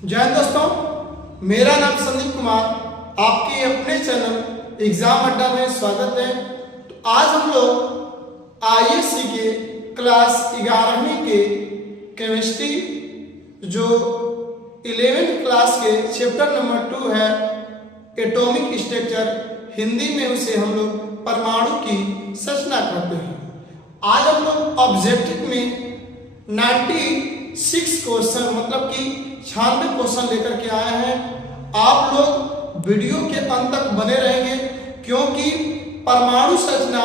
जय हिंद दोस्तों, मेरा नाम संदीप कुमार, आपके अपने चैनल एग्जाम अड्डा में स्वागत है। तो आज हम लोग आईएससी के क्लास 11वीं के केमिस्ट्री जो 11th क्लास के चैप्टर नंबर 2 है एटॉमिक स्ट्रक्चर, हिंदी में उसे हम लोग परमाणु की संरचना करते हैं। आज हम लोग ऑब्जेक्टिव में 96 क्वेश्चन मतलब कि 96 क्वेश्चन लेकर के आए हैं। आप लोग वीडियो के अंत तक बने रहेंगे क्योंकि परमाणु संरचना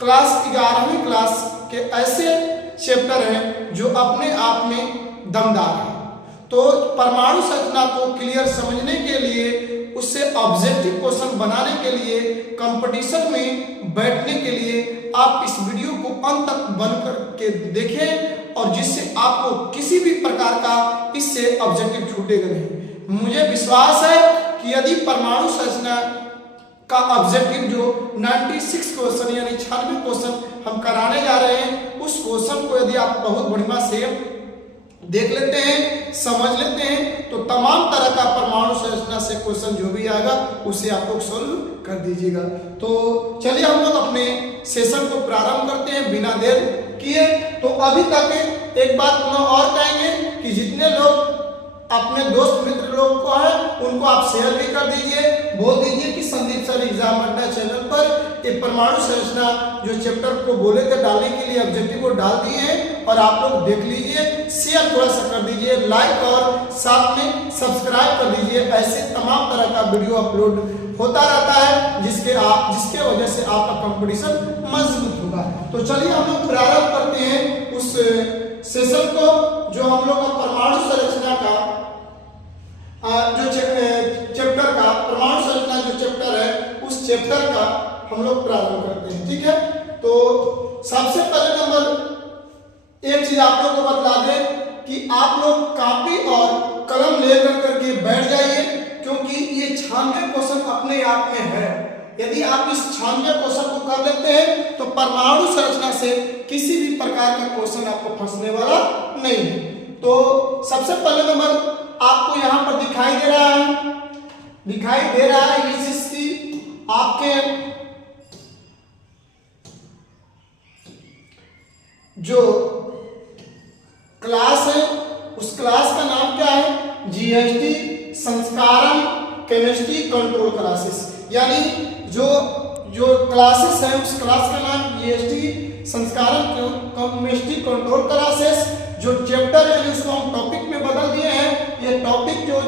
क्लास 11वीं क्लास के ऐसे चैप्टर हैं जो अपने आप में दमदार हैं। तो परमाणु संरचना को क्लियर समझने के लिए, उससे ऑब्जेक्टिव क्वेश्चन बनाने के लिए, कंपटीशन में बैठने के लिए आप इस वीडियो को अंत तक बन करके देखें और जिससे आपको किसी भी प्रकार का इससे ऑब्जेक्टिव छूटेगा नहीं। मुझे विश्वास है कि यदि परमाणु संरचना का ऑब्जेक्टिव जो 96 क्वेश्चन यानी 96 क्वेश्चन हम कराने जा रहे हैं, उस क्वेश्चन को यदि आप बहुत बढ़िया से देख लेते हैं, समझ लेते हैं, तो तमाम तरह का परमाणु संरचना से क्वेश्चन जो भी आएगा उसे आप लोग सोल्व कर दीजिएगा। तो चलिए हम लोग अपने सेशन को प्रारंभ करते हैं बिना देर किए। तो अभी तक एक बात और कहेंगे कि जितने लोग अपने दोस्त मित्र लोग को है उनको आप शेयर भी कर दीजिए, बोल दीजिए कि संदीप सर एग्जाम अड्डा चैनल पर एक परमाणु संरचना जो चैप्टर को बोले थे डालने के लिए ऑब्जेक्टिव को डाल दिए हैं और आप लोग देख लीजिए, शेयर थोड़ा सा कर दीजिए, लाइक और साथ में सब्सक्राइब कर दीजिए। ऐसे तमाम तरह का वीडियो अपलोड होता रहता है जिसके वजह से आपका कंपटीशन मजबूत होगा। तो चलिए हम लोग प्रारंभ करते हैं उस सेशन को जो हम लोग का परमाणु संरचना का जो चैप्टर का परमाणु संरचना जो चैप्टर है उस चैप्टर का हम लोग प्रारंभ करते हैं। ठीक है, तो सबसे पहले नंबर एक चीज आप लोग को बतला दें कि आप लोग कॉपी और कलम लेकर करके बैठ जाइए क्योंकि ये 96 क्वेश्चन अपने आप में है। यदि आप इस 96 क्वेश्चन को कर लेते हैं तो परमाणु संरचना से किसी भी प्रकार का क्वेश्चन आपको फंसने वाला नहीं है। तो सबसे पहले नंबर आपको यहाँ पर दिखाई दे रहा है इस चीज आपके जो क्लास है उस क्लास का नाम क्या है? जीएसटी संस्करण केमिस्ट्री कंट्रोल क्लासेस, यानी जो क्लासेस है उस क्लास का नाम जीएसटी संस्करण केमिस्ट्री कंट्रोल क्लासेस। जो चैप्टर है उसको हम टॉपिक में बदल दिए हैं। ये टॉपिक जो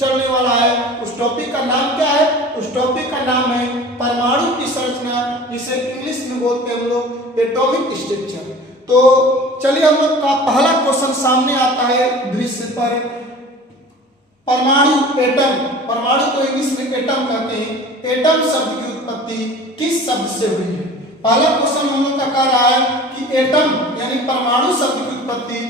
चलने वाला है उस टॉपिक का नाम क्या है? उस टॉपिक का नाम है परमाणु की संरचना, जिसे इंग्लिश में बोलते हैं हम लोग एटॉमिक स्ट्रक्चर। तो चलिए हम लोग का पहला क्वेश्चन सामने आता है दृश्य पर। परमाणु परमाणु को इंग्लिश में एटम कहते हैं। एटम शब्द की उत्पत्ति किस शब्द से हुई है? पहला क्वेश्चन हम लोग का कह रहा है कि एटम यानी परमाणु शब्द की उत्पत्ति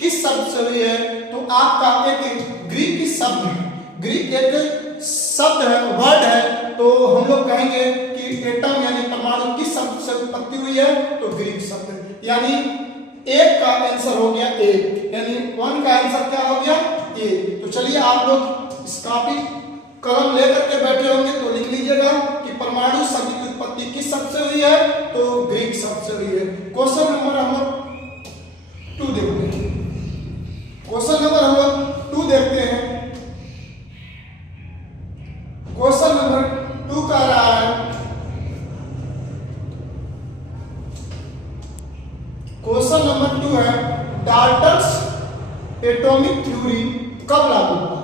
किस शब्द से हुई है? तो आपका एक ग्रीक शब्द है, ग्रीक एक शब्द है, वर्ड है। तो हम लोग कहेंगे कि एटम यानी परमाणु किस शब्द से उत्पत्ति हुई है? तो ग्रीक शब्द, यानी एक का आंसर हो गया एक, यानी 1 का आंसर क्या हो गया? ए। तो चलिए आप लोग इस कॉपी कलम लेकर के बैठे होंगे तो लिख लीजिएगा कि परमाणु शब्द की उत्पत्ति किस शब्द से हुई है? तो ग्रीक शब्द से हुई है। क्वेश्चन नंबर हम लोग 2 देखते हैं। क्वेश्चन नंबर हम लोग 2 देखते हैं। क्वेश्चन नंबर 2 कह रहा है, क्वेश्चन नंबर 2 है डाल्टन्स एटॉमिक थ्योरी कब लागू हुआ?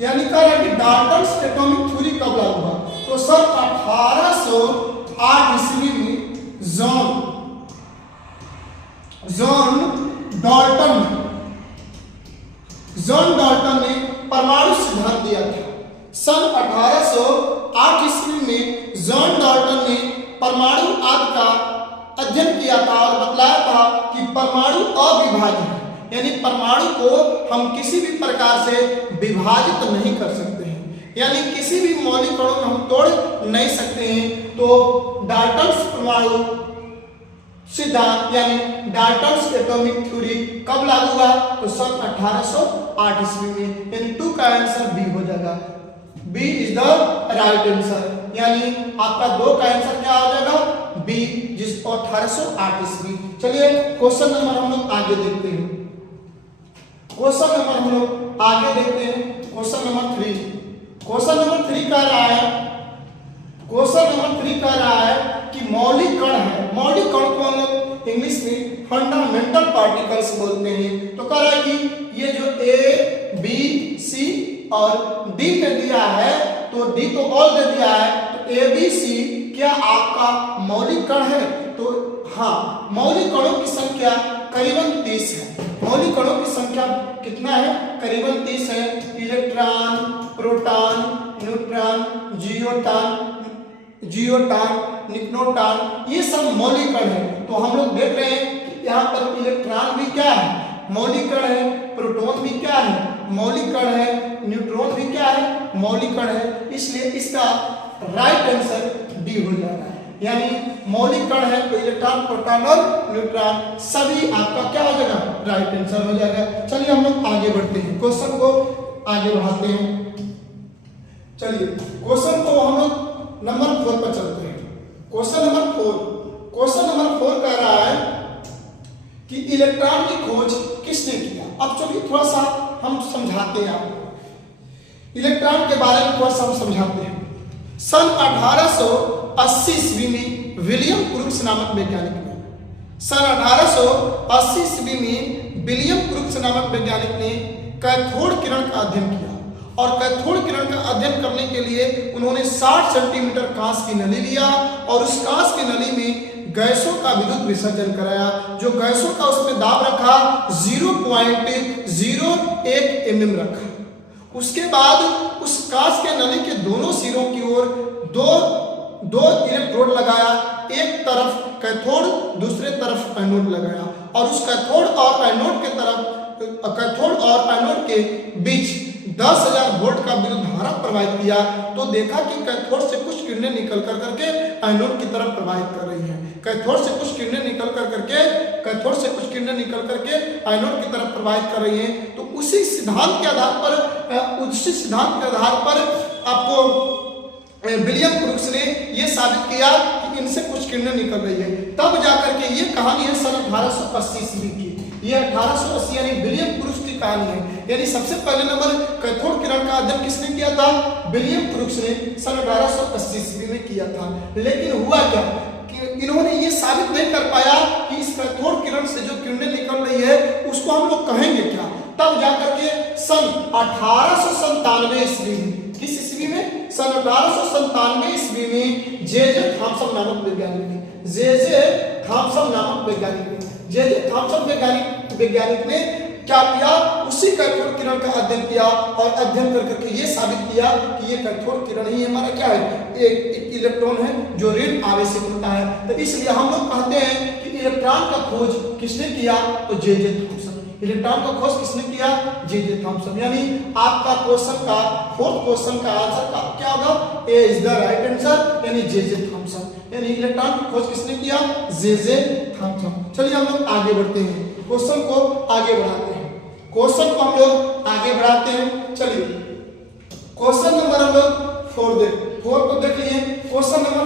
यानी कह रहा है कि डाल्टन्स एटॉमिक थ्योरी कब लागू हुआ? तो सर 1808 ईस्वी में जॉन डाल्टन ने परमाणु सिद्धांत दिया था। सन 1808 ईस्वी में जॉन डाल्टन ने परमाणु आदि का अध्ययन किया था और बतलाया था कि परमाणु अविभाज्य है, यानी परमाणु को हम किसी भी प्रकार से विभाजित नहीं कर सकते हैं, यानी किसी भी मौलिक कणों में हम तोड़ नहीं सकते हैं। तो डाल्टन्स परमाणु सिद्धांत यानी डाल्टन्स एटॉमिक थ्योरी कब लागू हुआ? तो सन 1808 ईस्वी में। इन 2 का आंसर बी हो जाएगा। B is the right answer, यानी आपका 2 का आंसर क्या हो जाएगा? बी, जिसको 1808 ईस्वी। चलिए क्वेश्चन नंबर हम लोग आगे देखते हैं। क्वेश्चन नंबर हम लोग आगे देखते हैं। Question number 3। क्वेश्चन नंबर 3 कह रहा है, क्वेश्चन नंबर 3 कह रहा है कि मौलिक कण है। मौलिक कण को हम लोग इंग्लिश में फंडामेंटल पार्टिकल्स बोलते हैं। तो कह रहा है कि ये जो ए बी सी और डी ने दिया है, तो डी तो ऑल दे दिया है, तो ए बी सी क्या आपका मौलिक कण है? तो हाँ, मौलिक कणों की संख्या करीबन 30 है। मौलिक कणों की संख्या कितना है? करीबन 30 है। इलेक्ट्रॉन, प्रोटॉन, न्यूट्रॉन, जियोटॉन, न्यूक्लियॉन, ये सब मौलिक कण है। तो हम लोग देख रहे हैं कि यहाँ पर इलेक्ट्रॉन भी क्या है? मौलिक कण है। प्रोटॉन भी क्या है? मौलिक कण है। न्यूट्रॉन भी क्या है? मौलिक कण है। इसलिए इसका राइट आंसर डी हो जाएगा। यानी मौलिक कण है तो इलेक्ट्रॉन, प्रोटॉन और न्यूट्रॉन सभी आपका क्या हो जाएगा? राइट आंसर हो जाएगा। चलिए हम लोग आगे बढ़ते हैं, क्वेश्चन को आगे बढ़ाते हैं। चलिए क्वेश्चन को हम लोग नंबर 4 पर चलते हैं। Question number 4। क्वेश्चन नंबर 4 कह रहा है कि इलेक्ट्रॉन की खोज किसने किया? अब चलिए थोड़ा सा हम समझाते हैं आपको, इलेक्ट्रॉन के बारे में थोड़ा सा हम समझाते हैं। सन 1880 ईस्वी में विलियम क्रूक्स नामक वैज्ञानिक ने, सन 1880 ईस्वी में विलियम क्रूक्स नामक वैज्ञानिक ने कैथोड किरण का अध्ययन किया। और कैथोड किरण का अध्ययन करने के लिए उन्होंने 60 सेंटीमीटर कांच की नली लिया और उस कांच की नली में गैसों का विद्युत विसर्जन कराया। जो गैसों का उसमें दाब रखा 0.01 mm रखा। उसके बाद उस कांच के नली के दोनों सिरों की ओर दो इलेक्ट्रोड लगाया। एक तरफ कैथोड, दूसरे तरफ एनोड लगाया और उस कैथोड और एनोड के बीच 10,000 वोल्ट का विद्युत धारा प्रवाहित किया। तो देखा कि कैथोड से कुछ किरणें निकल करके एनोड की तरफ प्रवाहित कर रही हैं। कैथोड से कुछ किरणें निकल करके एनोड की तरफ प्रवाहित कर रही हैं। तो उसी सिद्धांत के आधार पर आपको विलियम क्रूक्स ने यह साबित किया कि इनसे कुछ किरणें निकल रही है। तब जाकर के ये कहानी है सन 1880 ईस्वी की। ये 1880 यानी विलियम क्रूक्स की कहानी है। यानी सबसे पहले नंबर कैथोड किरण का अध्ययन किसने किया था? विलियम क्रूक्स ने सन 1880 ईस्वी में किया था। लेकिन हुआ क्या कि इन्होंने ये साबित नहीं कर पाया कि इस कैथोड किरण से जो किरणें निकल रही है उसको हम लोग कहेंगे क्या। तब जाकर के सन 1897 ईस्वी में, किस ईस्वी में? सन 1897 ईस्वी में जे.जे. थॉम्सन नामक वैज्ञानिक ने क्या किया? उसी कैथोड किरण का अध्ययन किया और अध्ययन करके ये साबित किया कि ये कैथोड किरण ही हमारा क्या है? एक इलेक्ट्रॉन है जो ऋण आवेशित होता है। तो इसलिए हम लोग कहते हैं कि इलेक्ट्रॉन का खोज किसने किया? तो जे.जे. थॉम्सन। इलेक्ट्रॉन का खोज किसने किया? जे.जे. थॉम्सन। यानी आपका क्वेश्चन का 4th क्वेश्चन का आंसर क्या होगा? ए इज द राइट आंसर, यानी जे.जे. थॉम्सन। यानी इलेक्ट्रॉन की खोज किसने किया? जे.जे. थॉम्सन। चलिए हम लोग आगे बढ़ते हैं, क्वेश्चन को आगे बढ़ाते हैं। क्वेश्चन को हम लोग आगे बढ़ाते हैं। चलिए क्वेश्चन नंबर हम लोग 4 को देख लिए। क्वेश्चन नंबर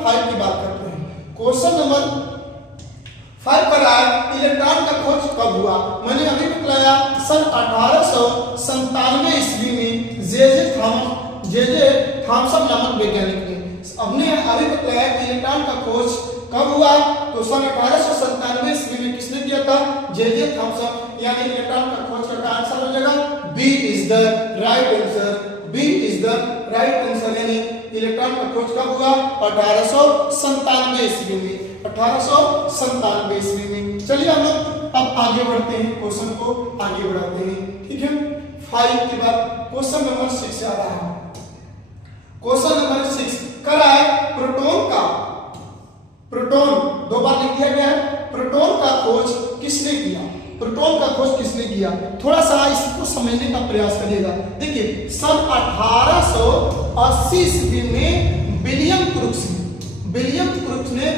5 की बात करते हैं। क्वेश्चन नंबर 5 पर आए इलेक्ट्रॉन का खोज कब हुआ? मैंने अभी बताया सन 1897 ईस्वी में जे.जे. थॉम्सन नामक वैज्ञानिक ने। हमने अभी बताया कि इलेक्ट्रॉन का खोज कब हुआ? तो सन 1897 ईस्वी में किसने किया था? जे.जे. थॉम्सन। यानी इलेक्ट्रॉन का खोज का आंसर हो जाएगा B is the right answer. यानी इलेक्ट्रॉन का खोज कब हुआ? 1897 ईस्वी में। 1897 ईस्वी में। चलिए हम लोग अब आगे बढ़ते हैं, क्वेश्चन को आगे बढ़ाते हैं। ठीक है, 5 के बाद क्वेश्चन नंबर 6 आ रहा है। क्वेश्चन नंबर 6 कर रहा है प्रोटॉन 2 बार लिख दिया गया है। प्रोटॉन का खोज किसने किया? थोड़ा सा इसको समझने का प्रयास करिएगा। देखिए सन 1880 ईस्वी में विलियम क्रूक्स ने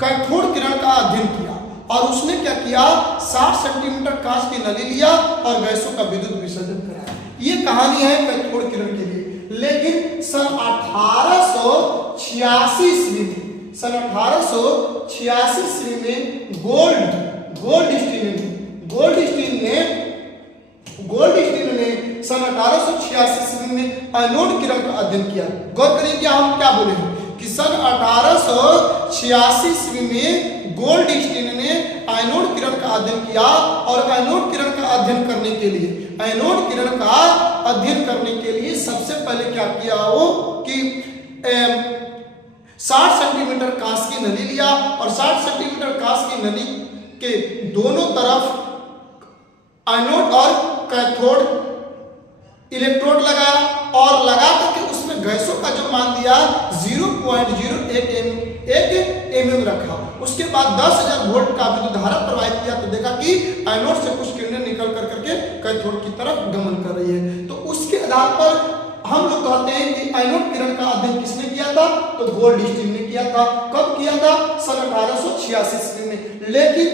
कैथोड किरण का अध्ययन किया और उसने क्या किया, 60 सेंटीमीटर कांच की नली लिया और गैसों का विद्युत विसर्जन कराया। ये कहानी है कैथोड किरण के लिए। लेकिन सन 1886 ईस्वी में, सन 1886 ईस्वी में गोल्डस्टीन ने सन 1886 ईस्वी में एनोड किरण का अध्ययन किया। गौर करिए कि हम क्या बोले हैं कि सन 1886 ईस्वी में गोल्डस्टीन ने एनोड किरण का अध्ययन किया और एनोड किरण का अध्ययन करने के लिए सबसे पहले क्या किया वो कि 60 सेंटीमीटर कांच की नली लिया और 60 सेंटीमीटर कांच की नली के दोनों तरफ एनोड और कैथोड इलेक्ट्रोड लगाया और लगा करके उसमें गैसों का जो मान दिया 0.01 mm रखा। उसके बाद 10,000 वोल्ट का विद्युत धारा प्रवाहित किया तो देखा कि एनोड से कुछ किरणें निकल करके कैथोड की तरफ गमन कर रही है। तो उसके आधार पर हम लोग कहते हैं कि एनोड किरण का अध्ययन किसने किया था, तो गोल्डस्टीन ने किया था। कब किया था, सन 1886 ईस्वी में। लेकिन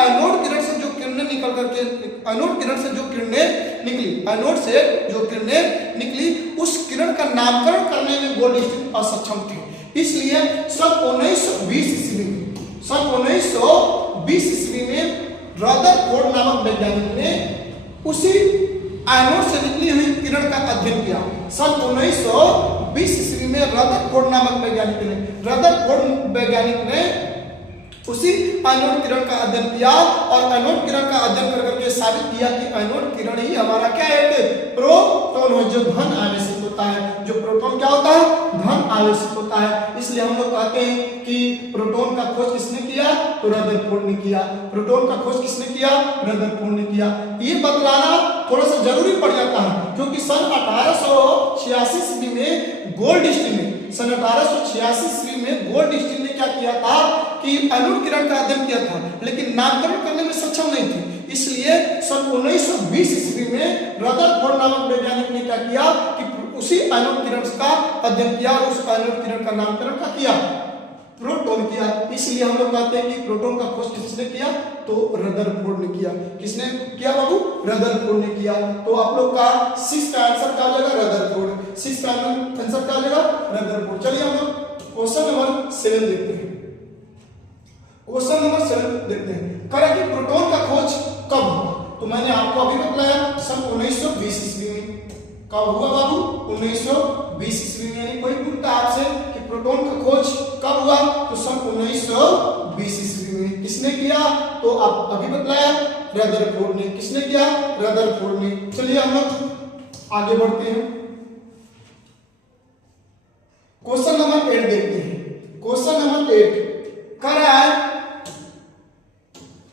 एनोड किरण से जो किरणें निकल करके एनोड से जो किरणें निकली उस किरण का नामकरण करने में गोल्डस्टीन असक्षम थे। इसलिए सन 1920 ईस्वी में रदरफोर्ड नामक वैज्ञानिक ने उसी एनोड से निकली हुई किरण का अध्ययन किया। सन 1920 ईस्वी में रदरफोर्ड नामक वैज्ञानिक ने उसी एनोड किरण का अध्ययन किया और एनोड किरण का अध्ययन करके साबित किया कि एनोड किरण ही हमारा क्या है, प्रोटॉन है जो धन आवेशित होता है। जो प्रोटॉन क्या होता है, धन आवेशित होता है। इसलिए हम लोग कहते हैं कि प्रोटॉन का खोज किसने किया, तो रदरफोर्ड ने किया। प्रोटॉन का खोज किसने किया, रदरफोर्ड ने किया। ये बतलाना थोड़ा सा जरूरी पड़ जाता है क्योंकि सन 1886 ईस्वी में गोल्डस्टीन ने क्या किया था कि एनोड किरण का अध्ययन किया था लेकिन नामकरण करने में सक्षम नहीं थे। इसलिए सन 1920 ईस्वी में रदरफोर्ड नामक वैज्ञानिक ने क्या किया कि उसी एनोड किरण का अध्ययन किया और उस एनोड किरण का नामकरण क्या किया, प्रोटॉन किया। इसलिए हम लोग कहते हैं कि प्रोटॉन का खोज किसने किया, तो रदरफोर्ड ने किया। किसने किया बाबू, रदरफोर्ड ने किया। तो आप लोग का 6 का आंसर क्या हो जाएगा, रदरफोर्ड। 6 का आंसर क्या हो जाएगा, रदरफोर्ड। चलिए हम लोग क्वेश्चन नंबर 7 देखते हैं। क्वेश्चन नंबर 7 देखते हैं। कहा कि प्रोटॉन का खोज कब हुआ, तो मैंने आपको अभी बताया सन 1920 ईस्वी में। कब हुआ बाबू, 1920 ईस्वी में। यानी कोई पूछता आपसे कि प्रोटॉन का खोज कब हुआ, तो सन 1920 ईस्वी में। किसने किया, तो आप अभी बताया रदरफोर्ड ने। किसने किया, रदरफोर्ड ने। चलिए हम लोग आगे बढ़ते हैं। क्वेश्चन नंबर 8 देखते हैं। क्वेश्चन नंबर 8 कह रहा है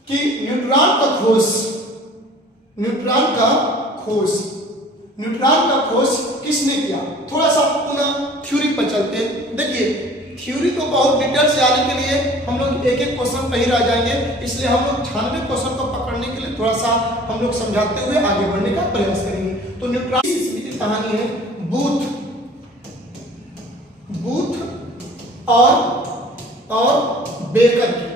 कि न्यूट्रॉन का खोज किसने किया। थोड़ा सा पुनः थ्योरी पर चलते हैं। देखिए थ्योरी तो बहुत डिटेल से आने के लिए हम लोग एक क्वेश्चन पे ही रह जाएंगे, इसलिए हम लोग 96 क्वेश्चन को पकड़ने के लिए थोड़ा सा हम लोग समझाते हुए आगे बढ़ने का प्रयास करेंगे। तो न्यूट्रॉन की कहानी है बूथ और बेकर की।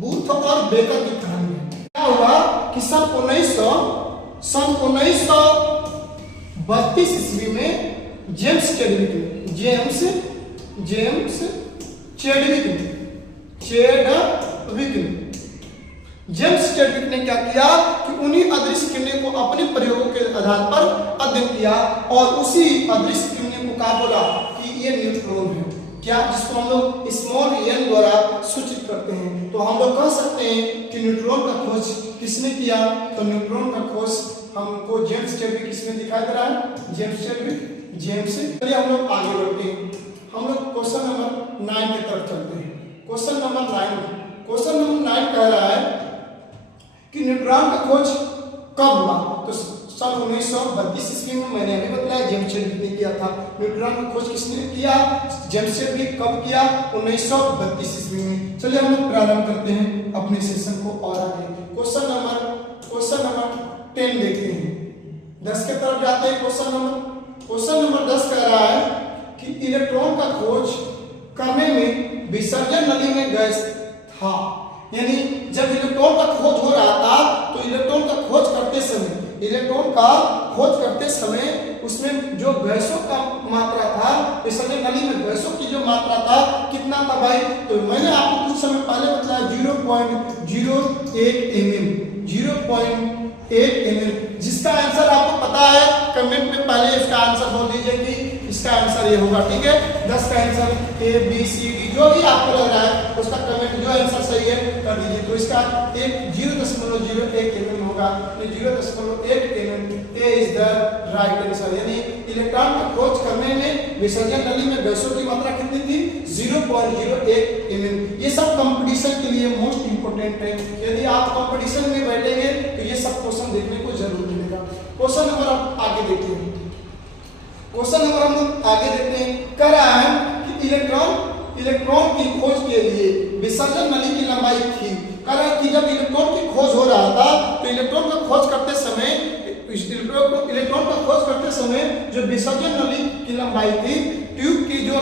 बूथ और बेकर की कहानी है। क्या हुआ कि सन 1932 ईस्वी में जेम्स चैडविक ने क्या किया कि उन्हीं अदृश्य किरणें को अपने प्रयोगों के आधार पर अध्ययन किया और उसी अदृश्य किरणें को कहा बोला कि ये न्यूट्रॉन है। क्या, जिसको हम लोग स्मॉल n द्वारा सूचित करते हैं। तो हम लोग कह सकते हैं कि न्यूट्रॉन का खोज किसने किया, तो न्यूट्रॉन का खोज हमको जेम्स चैडविक इसमें दिखाई दे रहा है, जेम्स चैडविक। चलिए हम लोग आगे बढ़ते हैं। हम लोग क्वेश्चन नंबर 9 की तरफ चलते हैं। क्वेश्चन नंबर 9 कह रहा है कि न्यूट्रॉन का खोज कब हुआ, तो सन 1932 ईस्वी में। मैंने अभी बताया जेम्स चैडविक ने किया था। न्यूट्रॉन का खोज किसने किया, जेम्स चैडविक। कब किया, 1932 ईस्वी में। चलिए हम लोग प्रारंभ करते हैं अपने सेशन को और आगे क्वेश्चन नंबर 10 देखते हैं। 10 के तरफ जाते हैं। क्वेश्चन नंबर 10 कह रहा है कि इलेक्ट्रॉन का खोज करने में विसर्जन नली में गैस था। यानी जब इलेक्ट्रॉन का खोज हो रहा था तो इलेक्ट्रॉन का खोज करते समय उसमें जो गैसों का मात्रा था, विसर्जन नली में गैसों की जो मात्रा था कितना था भाई? तो मैंने आपको कुछ समय पहले बताया 0.08 mm, 0.8 mm। जिसका आंसर आपको पता है कमेंट में पहले इसका आंसर बोल दीजिए कि इसका आंसर ये होगा, ठीक है। 10 का answer A B C D जो भी आपको लग रहा है उसका कमेंट जो आंसर सही है कर दीजिए। तो इसका 0.01 mm होगा, 0.1 mm A is the right answer. यानी इलेक्ट्रॉन का खोज करने में विसर्जन नली में गैसों की मात्रा कितनी थी? 0.01 mm। ये सब कंपटीशन के लिए मोस्ट इंपोर्टेंट है। यदि आप कंपटीशन में बैठेंगे तो ये सब क्वेश्चन देखने को जरूर मिलेगा। क्वेश्चन नंबर आप आगे देखते हैं। क्वेश्चन नंबर हम लोग आगे देखते हैं। कह रहा है कि इलेक्ट्रॉन की खोज के लिए विसर्जन नली की लंबाई थी। कह रहा है कि जब इलेक्ट्रॉन की खोज हो रहा था तो इलेक्ट्रॉन का खोज करते समय जो विसर्जन नली की लंबाई थी, ट्यूब की जो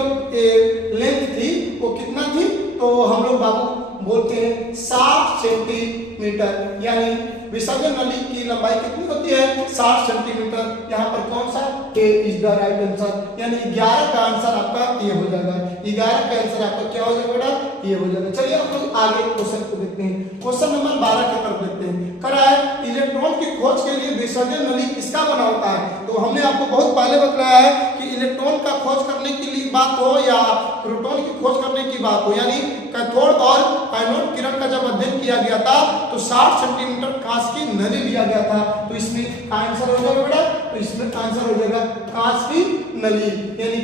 लेंथ थी वो कितना थी? तो हम लोग बाबू बोलते हैं 60 सेंटीमीटर। यानी विसर्जन नली की लंबाई कितनी होती है? 60 सेंटीमीटर। यहाँ पर कौन सा? ए इज द राइट आंसर। यानी 11 का आंसर आपका ये हो जाएगा। 11 का आंसर आपका क्या हो जाएगा बेटा? ये हो जाएगा। चलिए हम लोग आगे क्वेश्चन को देखते हैं। क्वेश्चन नंबर 12 की तरफ देखते हैं। कह रहा है इलेक्ट्रॉन की खोज के लिए विसर्जन नली किसका बना होता है? तो हमने आपको बहुत पहले बताया है कि इलेक्ट्रॉन का खोज करने के लिए बात हो या प्रोटॉन की खोज करने की बात हो, यानी कैथोड और एनोड किरण का जब अध्ययन किया गया था तो 60 सेंटीमीटर कांच की नली लिया गया था। तो इसमें आंसर हो जाएगा बेटा, तो इसमें आंसर हो जाएगा कांच की नली। यानी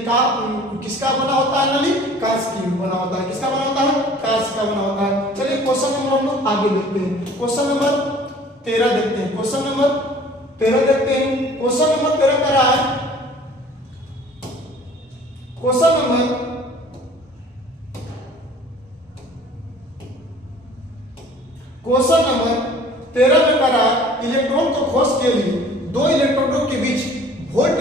किसका बना होता है नली? कांच की बना होता है। किसका बना होता है? कांच का बना होता है। चलिए क्वेश्चन नंबर हम लोग आगे देखते हैं। क्वेश्चन नंबर 13 देखते हैं। क्वेश्चन नंबर 13 देखते हैं। क्वेश्चन नंबर 13 कह रहा है, क्वेश्चन नंबर 13 में कह रहा है इलेक्ट्रॉन को खोज के लिए दो इलेक्ट्रोडों के बीच वोल्ट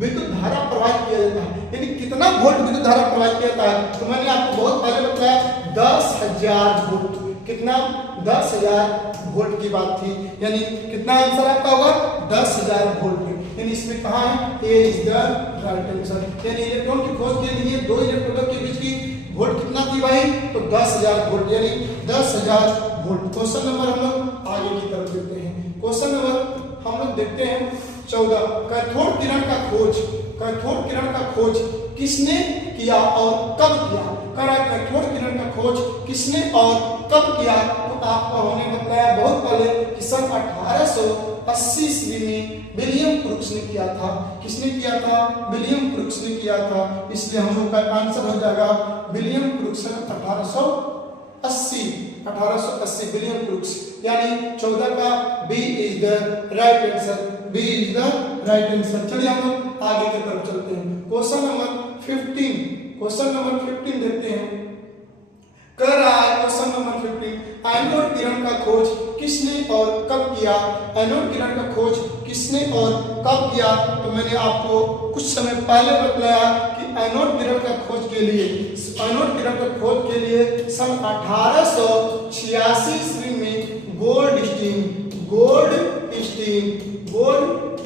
विद्युत धारा प्रवाहित किया जाता है। यानी कितना वोल्ट विद्युत धारा प्रवाहित किया जाता है? तो मैंने आपको बहुत पहले बताया 10,000 वोल्ट। कितना? 10,000 वोल्ट की बात थी। यानी कितना आंसर आपका होगा? 10,000 वोल्ट। यानी इसमें कहाँ है? A is the right answer. यानी इलेक्ट्रॉन की खोज के लिए दो इलेक्ट्रोडों के बीच की वोल्ट कितना थी भाई? तो 10,000 वोल्ट। यानी 10,000 वोल्ट। क्वेश्चन नंबर हम लोग आगे की तरफ देखते हैं। क्वेश्चन नंबर हम लोग देखते हैं 14। कैथोड किरण का खोज किसने किया और कब किया? कह रहा है कैथोड किरण का खोज किसने और कब किया? तो आपको हमने बताया बहुत पहले कि सन 1880 ईस्वी में विलियम क्रूक्स ने किया था। किसने किया था? विलियम क्रूक्स ने किया था। इसलिए हम लोग का आंसर हो जाएगा विलियम क्रूक्स 1880 विलियम क्रूक्स। यानी 14 का B is the right answer. B is the right answer. चलिए हम लोग आगे की तरफ चलते हैं। क्वेश्चन नंबर 15 देखते हैं। कह रहा है क्वेश्चन नंबर 15 एनोड किरण का खोज किसने और कब किया? एनोड किरण का खोज किसने और कब किया? तो मैंने आपको कुछ समय पहले बताया कि एनोड किरण का खोज के लिए सन 1886 ईस्वी में गोल्ड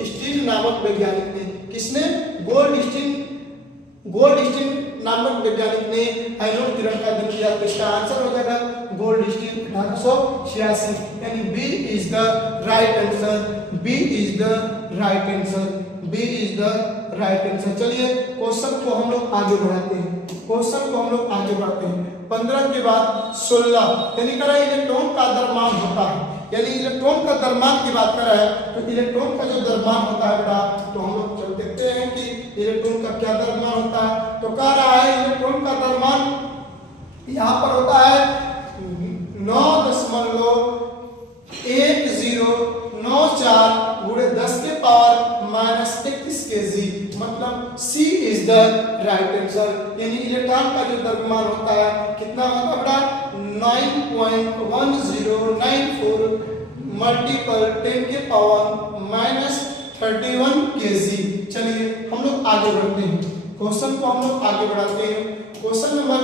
स्टीन नामक वैज्ञानिक ने, किसने? गोल्ड स्टीन नामक वैज्ञानिक ने एनोड किरण का अध्ययन किया। तो इसका आंसर हो जाएगा गोल्ड स्टीन 1886। यानी B is the right answer. B is the right answer. B is the right answer. चलिए क्वेश्चन को हम लोग आगे बढ़ाते हैं। 15 के बाद 16। यानी कह रहा है इलेक्ट्रॉन का द्रव्यमान होता है। यानी इलेक्ट्रॉन का द्रव्यमान की बात कर रहा है तो इलेक्ट्रॉन का जो द्रव्यमान होता है बेटा, तो हम लोग चल देखते हैं कि इलेक्ट्रॉन का क्या द्रव्यमान होता है। तो कह रहा है इलेक्ट्रॉन का द्रव्यमान यहाँ पर होता है 9.1094 × 10⁻⁻31 kg। मतलब सी इज द राइट आंसर। यानी इलेक्ट्रॉन का जो द्रव्यमान होता है कितना होगा बेटा? 9.1094 × 10⁻31 kg। चलिए हम लोग आगे बढ़ते हैं। क्वेश्चन को हम लोग आगे बढ़ाते हैं। क्वेश्चन नंबर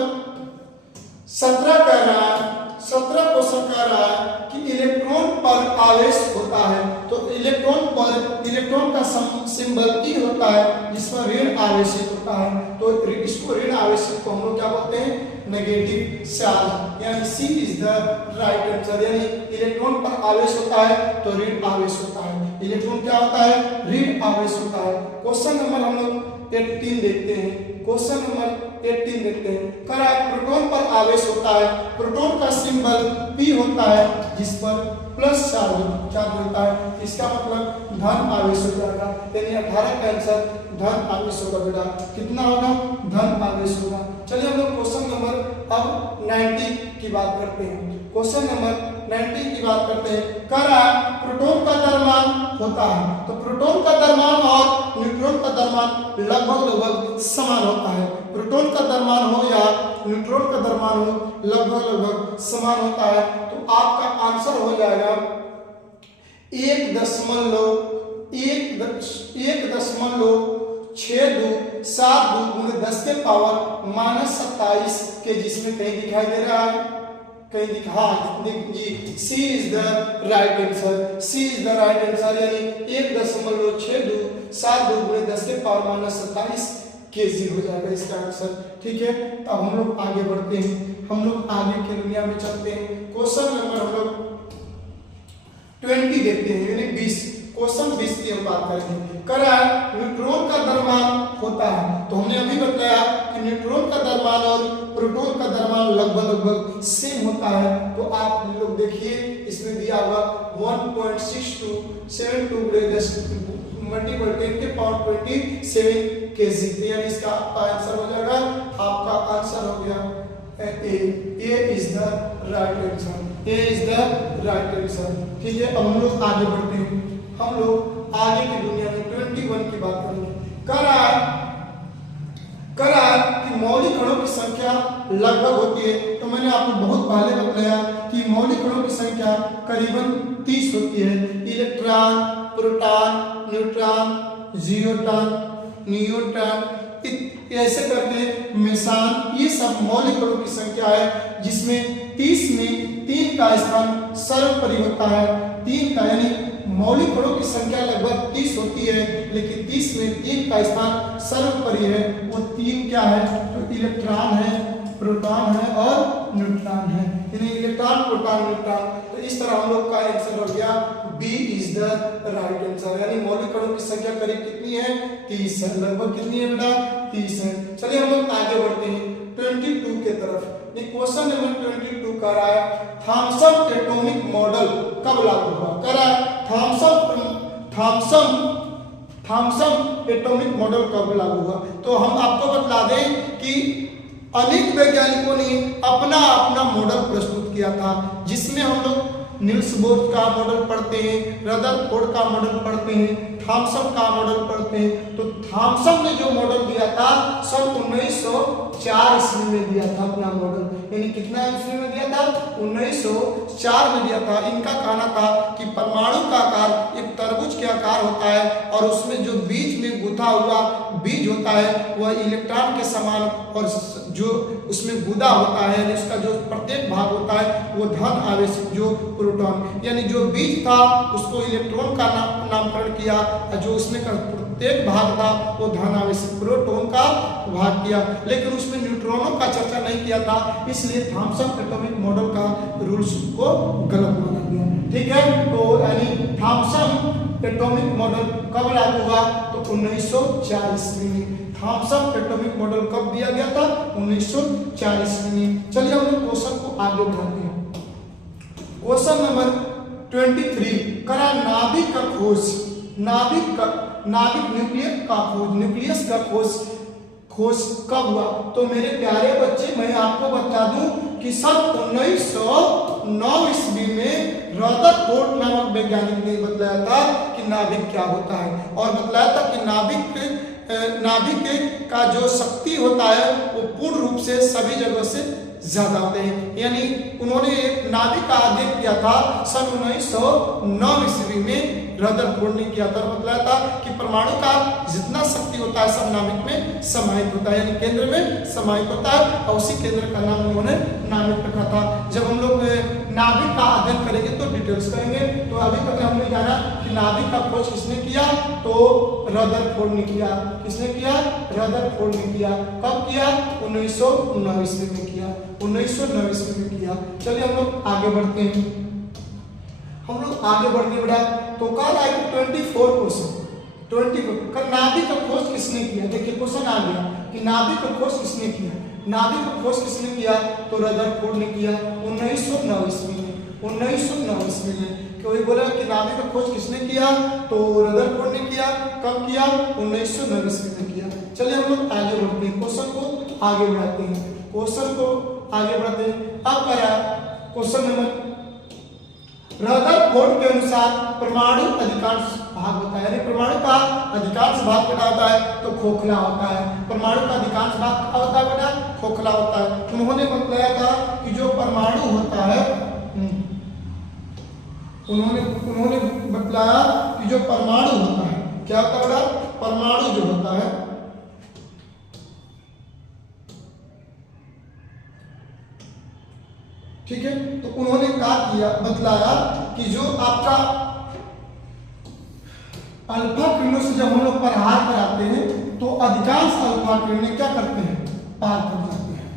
17 कह रहा है, 17 क्वेश्चन कह रहा है कि इलेक्ट्रॉन पर आवेश होता है, तो इलेक्ट्रॉन पर इलेक्ट्रॉन का सिंबल ई होता है जिसमें ऋण आवेशित होता है, तो इसको ऋण आवेशित को हम लोग क्या बोलते हैं, नेगेटिव चार्ज, यानी सी इज द राइट आंसर। यानी इलेक्ट्रॉन पर आवेश होता है तो ऋण आवेश होता है, इलेक्ट्रॉन क्या होता है, ऋण आवेश होता है। क्वेश्चन नंबर हम लोग 18 देखते हैं, क्वेश्चन नंबर 18 देखते हैं, कह रहा है प्रोटॉन पर आवेश होता है, प्रोटॉन का सिंबल P होता है जिस पर प्लस चार्ज होता है, इसका मतलब धन आवेश हो जाएगा, यानी 18 का आंसर धन आवेश होगा बेटा, कितना होगा, धन आवेश होगा। चलिए हम लोग क्वेश्चन नंबर अब 90 की बात करते हैं, क्वेश्चन नंबर 90 की बात करते हैं, कह रहा है प्रोटॉन का द्रव्यमान होता है, तो प्रोटॉन का द्रव्यमान और न्यूट्रॉन का द्रव्यमान लगभग समान होता है, प्रोटॉन का द्रव्यमान हो या न्यूट्रॉन का द्रव्यमान हो लगभग समान होता है, तो आपका आंसर हो जाएगा 1.6272×10⁻⁻27 के जिसमें कहीं दिखाई दे रहा है, कहीं दिखा जी, C is the right answer, C is the right answer, यानी 1.6272×10⁻⁻27 केजी हो जाएगा इसका आंसर। ठीक है, तो अब हम लोग आगे बढ़ते हैं, हम लोग आगे की दुनिया में चलते हैं। क्वेश्चन नंबर हम लोग 20 देखते हैं, यानी 20, क्वेश्चन 20 की हम बात करेंगे। कह रहा है न्यूट्रॉन का द्रव्यमान होता है, तो हमने अभी बताया कि न्यूट्रॉन का द्रव्यमान और प्रोटॉन का द्रव्यमान लगभग सेम होता है, तो आप लोग देखिए इसमें दिया हुआ 1.6272 मल्टीपल 10⁻27 केजी, यानी इसका आपका आंसर हो जाएगा, आपका आंसर हो गया A is the right answer, A is the right answer. ठीक है, अब हम लोग आगे बढ़ते हैं, हम लोग आगे की दुनिया में 21 की बात करेंगे। कह रहा है कि मौलिक कणों की संख्या लगभग होती है, तो मैंने आपको बहुत पहले बताया कि मौलिक कणों की संख्या करीबन 30 होती है, इलेक्ट्रॉन, प्रोटॉन, न्यूट्रॉन, जीरोट्रॉन, न्यूट्रॉन, ऐसे करके मेसान, ये सब मौलिक कणों की संख्या है, जिसमें 30 में 3 का स्थान सर्वोपरि होता है, 3 का, यानी मौलिक कणों की संख्या लगभग 30 होती है, लेकिन 30 में 3 का स्थान सर्वोपरि है, वो 3 क्या है, तो इलेक्ट्रॉन है, प्रोटॉन है और न्यूट्रॉन है, यानी इलेक्ट्रॉन, प्रोटॉन, न्यूट्रॉन। तो इस तरह हम लोग का आंसर हो गया B is the right answer, यानी मौलिक कणों की संख्या करीब कितनी है, 30 है, लगभग कितनी है बेटा, 30 है। चलिए हम लोग आगे बढ़ते हैं 22 के तरफ। क्वेश्चन नंबर 22 कह रहा है थॉमसन एटॉमिक मॉडल कब लागू हुआ, कह रहा है थॉमसन एटॉमिक मॉडल कब लागू हुआ। तो हम आपको बता दें कि अनेक वैज्ञानिकों ने अपना अपना मॉडल प्रस्तुत किया था, जिसमें हम लोग नील्स बोर का मॉडल पढ़ते हैं, रदरफोर्ड का मॉडल पढ़ते हैं, थॉमसन का मॉडल पढ़ते हैं। तो थॉमसन ने जो मॉडल दिया था सन 1904 ईस्वी में दिया था अपना मॉडल, यानी कितना ईस्वी में दिया था, 1904 में दिया था। इनका कहना था कि परमाणु का आकार एक तरबूज के आकार होता है, और उसमें जो बीच में गुथा हुआ बीज होता है वह इलेक्ट्रॉन के समान, और जो उसमें गुदा होता है, यानी उसका जो प्रत्येक भाग होता है वो धन आवेशित जो प्रोटॉन, यानी जो बीज था उसको इलेक्ट्रॉन का नामकरण किया, जो उसमें का प्रत्येक भाग था वो धन आवेशित प्रोटॉन का भाग किया, लेकिन उसमें न्यूट्रॉनों का चर्चा नहीं किया था, इसलिए थॉमसन एटॉमिक मॉडल का रूल्स को गलत माना गया। ठीक है, तो यानी थॉमसन एटॉमिक मॉडल कब लागू हुआ, तो 1904 ईस्वी में। थॉमसन एटॉमिक मॉडल कब दिया गया था, 1904 ईस्वी में। चलिए हम लोग क्वेश्चन को आगे बढ़ाते हैं। क्वेश्चन नंबर 23 करा नाभिक का खोज, नाभिक न्यूक्लियस का खोज कब हुआ। तो मेरे प्यारे बच्चे, मैं आपको बता दूं कि सन 1909 ईस्वी में रदरफोर्ड नामक वैज्ञानिक ने बतलाया था कि नाभिक क्या होता है, और बतलाया था कि नाभिक का जो शक्ति होता है वो पूर्ण रूप से सभी जगह से ज्यादा होते हैं, यानी उन्होंने नाभिक का अध्ययन किया था सन 1909 ईस्वी में रदरफोर्ड ने किया था, बतलाया था कि परमाणु का जितना शक्ति होता है, सब नाभिक में समाहित होता है, यानी केंद्र में समाहित होता है, और उसी केंद्र का नाम उन्होंने नाभिक रखा था। जब हम लोग नाभिक का अध्ययन करेंगे तो डिटेल्स करेंगे। तो अभी तक हमने जाना कि नाभिक का खोज किसने किया, तो रदरफोर्ड ने किया। किसने किया? रदरफोर्ड ने किया। कब किया? 1909 ईस्वी में किया। 1909 ईस्वी में किया। चलिए हम लोग आगे बढ़ते हैं। हम लोग आगे बढ़ते बढ़ा तो कल आए 24 क्वेश्चन। 24 नाभिक का खोज किसने किया? देखिए क्वेश्चन आ गया कि नाभिक का खोज किसने किया। नाभिक का खोज किसने किया? तो रदरफोर्ड ने किया 1909 ईस्वी में। 1909 ईस्वी में कोई बोला कि नाभिक का खोज किसने किया, तो रदरफोर्ड ने किया। कब किया? 1909 ईस्वी में किया। चलिए हम लोग आगे बढ़ते हैं, क्वेश्चन को आगे बढ़ाते हैं, क्वेश्चन को आगे बढ़ाते हैं। अब क्या क्वेश्चन नंबर, रदरफोर्ड के अनुसार परमाणु अधिकांश भाग होता है, यानी परमाणु का अधिकांश भाग क्या होता है, तो खोखला होता है। परमाणु का अधिकांश भाग क्या होता है बेटा? खोखला होता है। उन्होंने बताया था कि जो परमाणु होता है, उन्होंने बतलाया कि जो परमाणु होता है, क्या होता है बेटा? परमाणु जो होता है, ठीक है, तो उन्होंने क्या किया, बतलाया कि जो आपका अल्फा किरणों से जब हम लोग प्रहार कराते हैं तो अधिकांश अल्फा किरणें क्या करते हैं? पार कर जाते हैं।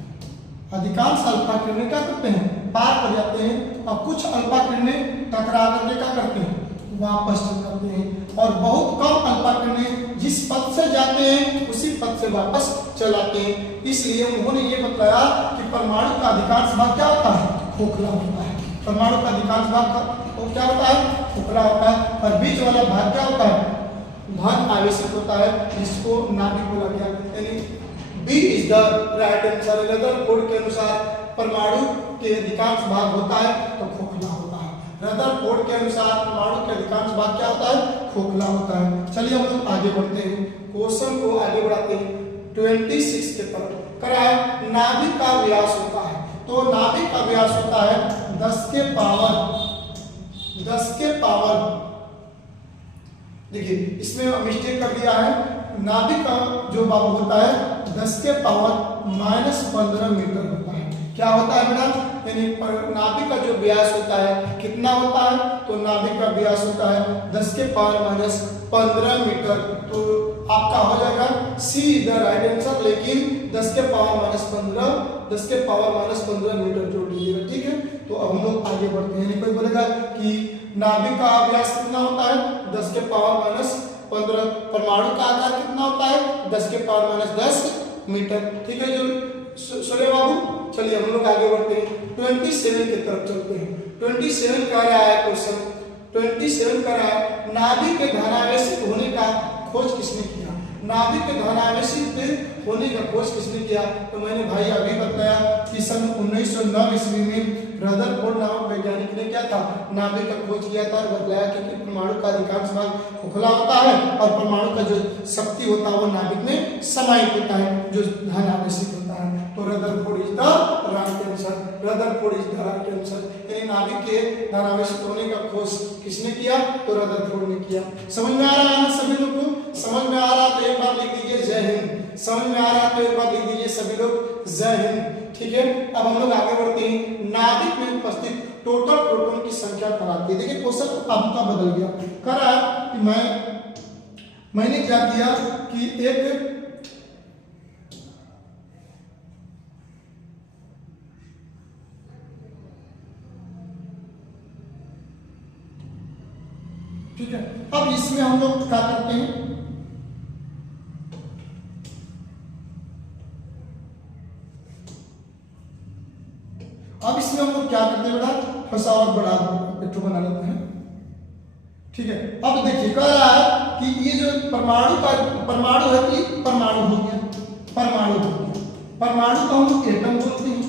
अधिकांश अल्फा किरणें क्या करते हैं? पार कर जाते हैं। और कुछ अल्फा किरणें टकरा करके क्या करते हैं? वापस चल जाते हैं। और बहुत कम अल्फा किरणें जिस पथ से जाते हैं उसी पथ से वापस चल आते हैं। इसलिए उन्होंने ये बताया कि परमाणु का अधिकांश भाग क्या होता है? खोखला होता है। परमाणु का अधिकांश भाग तो क्या होता है? खोखला होता है। और बीच वाला भाग क्या होता है? धन आवेशित होता है, जिसको नाभिक बोला गया। यानी B is the right answer. Rutherford के अनुसार परमाणु के अधिकांश भाग होता है तो खोखला होता है। रदरफोर्ड के अनुसार परमाणु के अधिकांश भाग क्या होता है? खोखला होता है। चलिए हम लोग आगे बढ़ते हैं, क्वेश्चन को आगे बढ़ाते हैं। 26 के तरफ करा है, नाभिक का व्यास होता है, तो नाभिक का व्यास होता है 10 के पावर, देखिए इसमें मिस्टेक कर दिया है। नाभिक का जो बाबू होता है 10 के पावर -15 मीटर होता है। क्या होता है बेटा? यानी नाभिक का जो व्यास होता है कितना होता है, तो नाभिक का व्यास होता है 10 के पावर -15 मीटर। तो आपका हो जाएगा सी इज द राइट आंसर, लेकिन 10 के पावर -15 मीटर जोड़ लीजिएगा, ठीक है। तो अब हम लोग आगे बढ़ते हैं। कोई बोलेगा कि नाभिक का व्यास कितना होता है? 10 के पावर -15। परमाणु का आकार कितना होता है? 10 के पावर -10 मीटर, ठीक है जो सूर्य बाबू। चलिए हम लोग आगे बढ़ते हैं, 27 की तरफ चलते हैं। 27 कह रहा है क्वेश्चन, 27 कह रहा है, नाभिक के धनावेशित होने का खोज किसने किया? नाभिक के धनावेशित होने का खोज किसने किया? तो मैंने भाई अभी बताया कि सन 1909 ईस्वी में रदरफोर्ड नामक वैज्ञानिक ने क्या था? नाभिक का खोज किया था और बताया कि परमाणु का अधिकांश भाग खोखला होता है और परमाणु का जो शक्ति होता है वो नाभिक में समाहित होता है, जो धनावेशित होता है। तो Rutherford is the right answer. Rutherford is the right answer. यानी नाभिक के धनावेशित होने का खोज किसने किया? तो रदरफोर्ड ने किया। समझ में आ रहा है ना सभी लोग को? समझ में आ रहा तो एक बार लिख दीजिए जय हिंद। समझ में आ रहा तो एक बार लिख दीजिए सभी लोग जय हिंद, ठीक है। अब हम लोग आगे बढ़ते हैं। नाभिक में उपस्थित टोटल प्रोटॉन की संख्या कराती है। देखिए क्वेश्चन आपका बदल गया। कर रहा है कि मैंने क्या किया कि एक ठीक है। अब इसमें हम लोग क्या करते हैं, अब इसमें हम लोग क्या करते हैं बेटा, फसावट बढ़ा पेट्रो बना लेते हैं, ठीक है। अब देखिए कह रहा है कि ये जो परमाणु है कि परमाणु हो गया, परमाणु को हम लोग एटम बोलते हैं।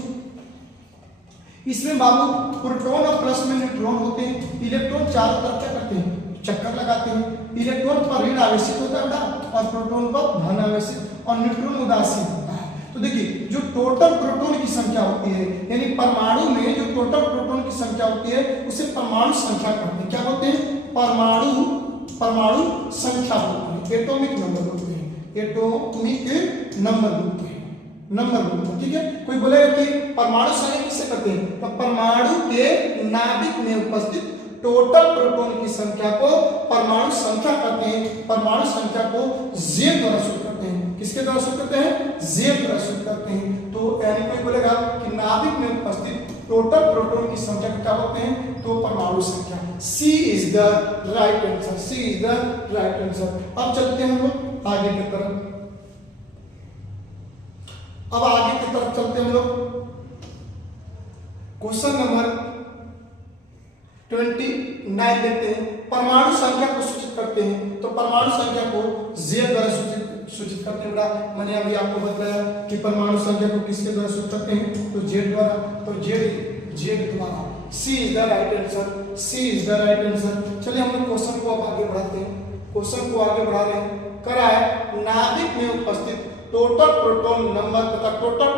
इसमें बाबू प्रोटॉन और प्लस में न्यूट्रॉन होते हैं। इलेक्ट्रॉन चारों तरफ क्या करते हैं? चक्कर लगाते हैं। इलेक्ट्रॉन पर ऋण आवेशित होता है बेटा और प्रोटॉन पर धन आवेशित और न्यूट्रॉन उदासीन होता है। तो देखिए जो टोटल प्रोटॉन की संख्या होती है, यानी परमाणु में जो टोटल प्रोटॉन की संख्या होती है उसे परमाणु संख्या कहते हैं। क्या बोलते हैं? परमाणु संख्या बोलते हैं, एटॉमिक नंबर बोलते हैं। एटॉमिक नंबर बोलते हैं, नंबर बोलते हैं, ठीक है। कोई बोलेगा कि परमाणु संख्या किससे करते हैं, तो परमाणु के नाभिक में उपस्थित टोटल प्रोटॉन की संख्या को परमाणु संख्या कहते हैं। परमाणु संख्या को Z द्वारा सूचित करते हैं। किसके द्वारा सूचित करते हैं, Z द्वारा सूचित करते हैं। तो यानी कोई बोलेगा कि नाभिक में उपस्थित टोटल प्रोटॉन की संख्या को क्या बोलते हैं, तो परमाणु संख्या। C is the right answer, C is the right answer. अब चलते हैं हम लोग आगे की तरफ। अब आगे की तरफ चलते हैं हम लोग। क्वेश्चन नंबर 29 देखते हैं। परमाणु संख्या को सूचित करते हैं, तो परमाणु संख्या को Z द्वारा सूचित करते हैं। बेटा मैंने अभी आपको बताया कि परमाणु संख्या को किसके द्वारा सूचित करते हैं, तो Z द्वारा। तो Z द्वारा। C is the right answer, C is the right answer. चलिए हम लोग क्वेश्चन को अब आगे बढ़ाते हैं। क्वेश्चन को आगे बढ़ा रहे हैं। करा है नाभिक में उपस्थित टोटल प्रोटॉन नंबर तथा टोटल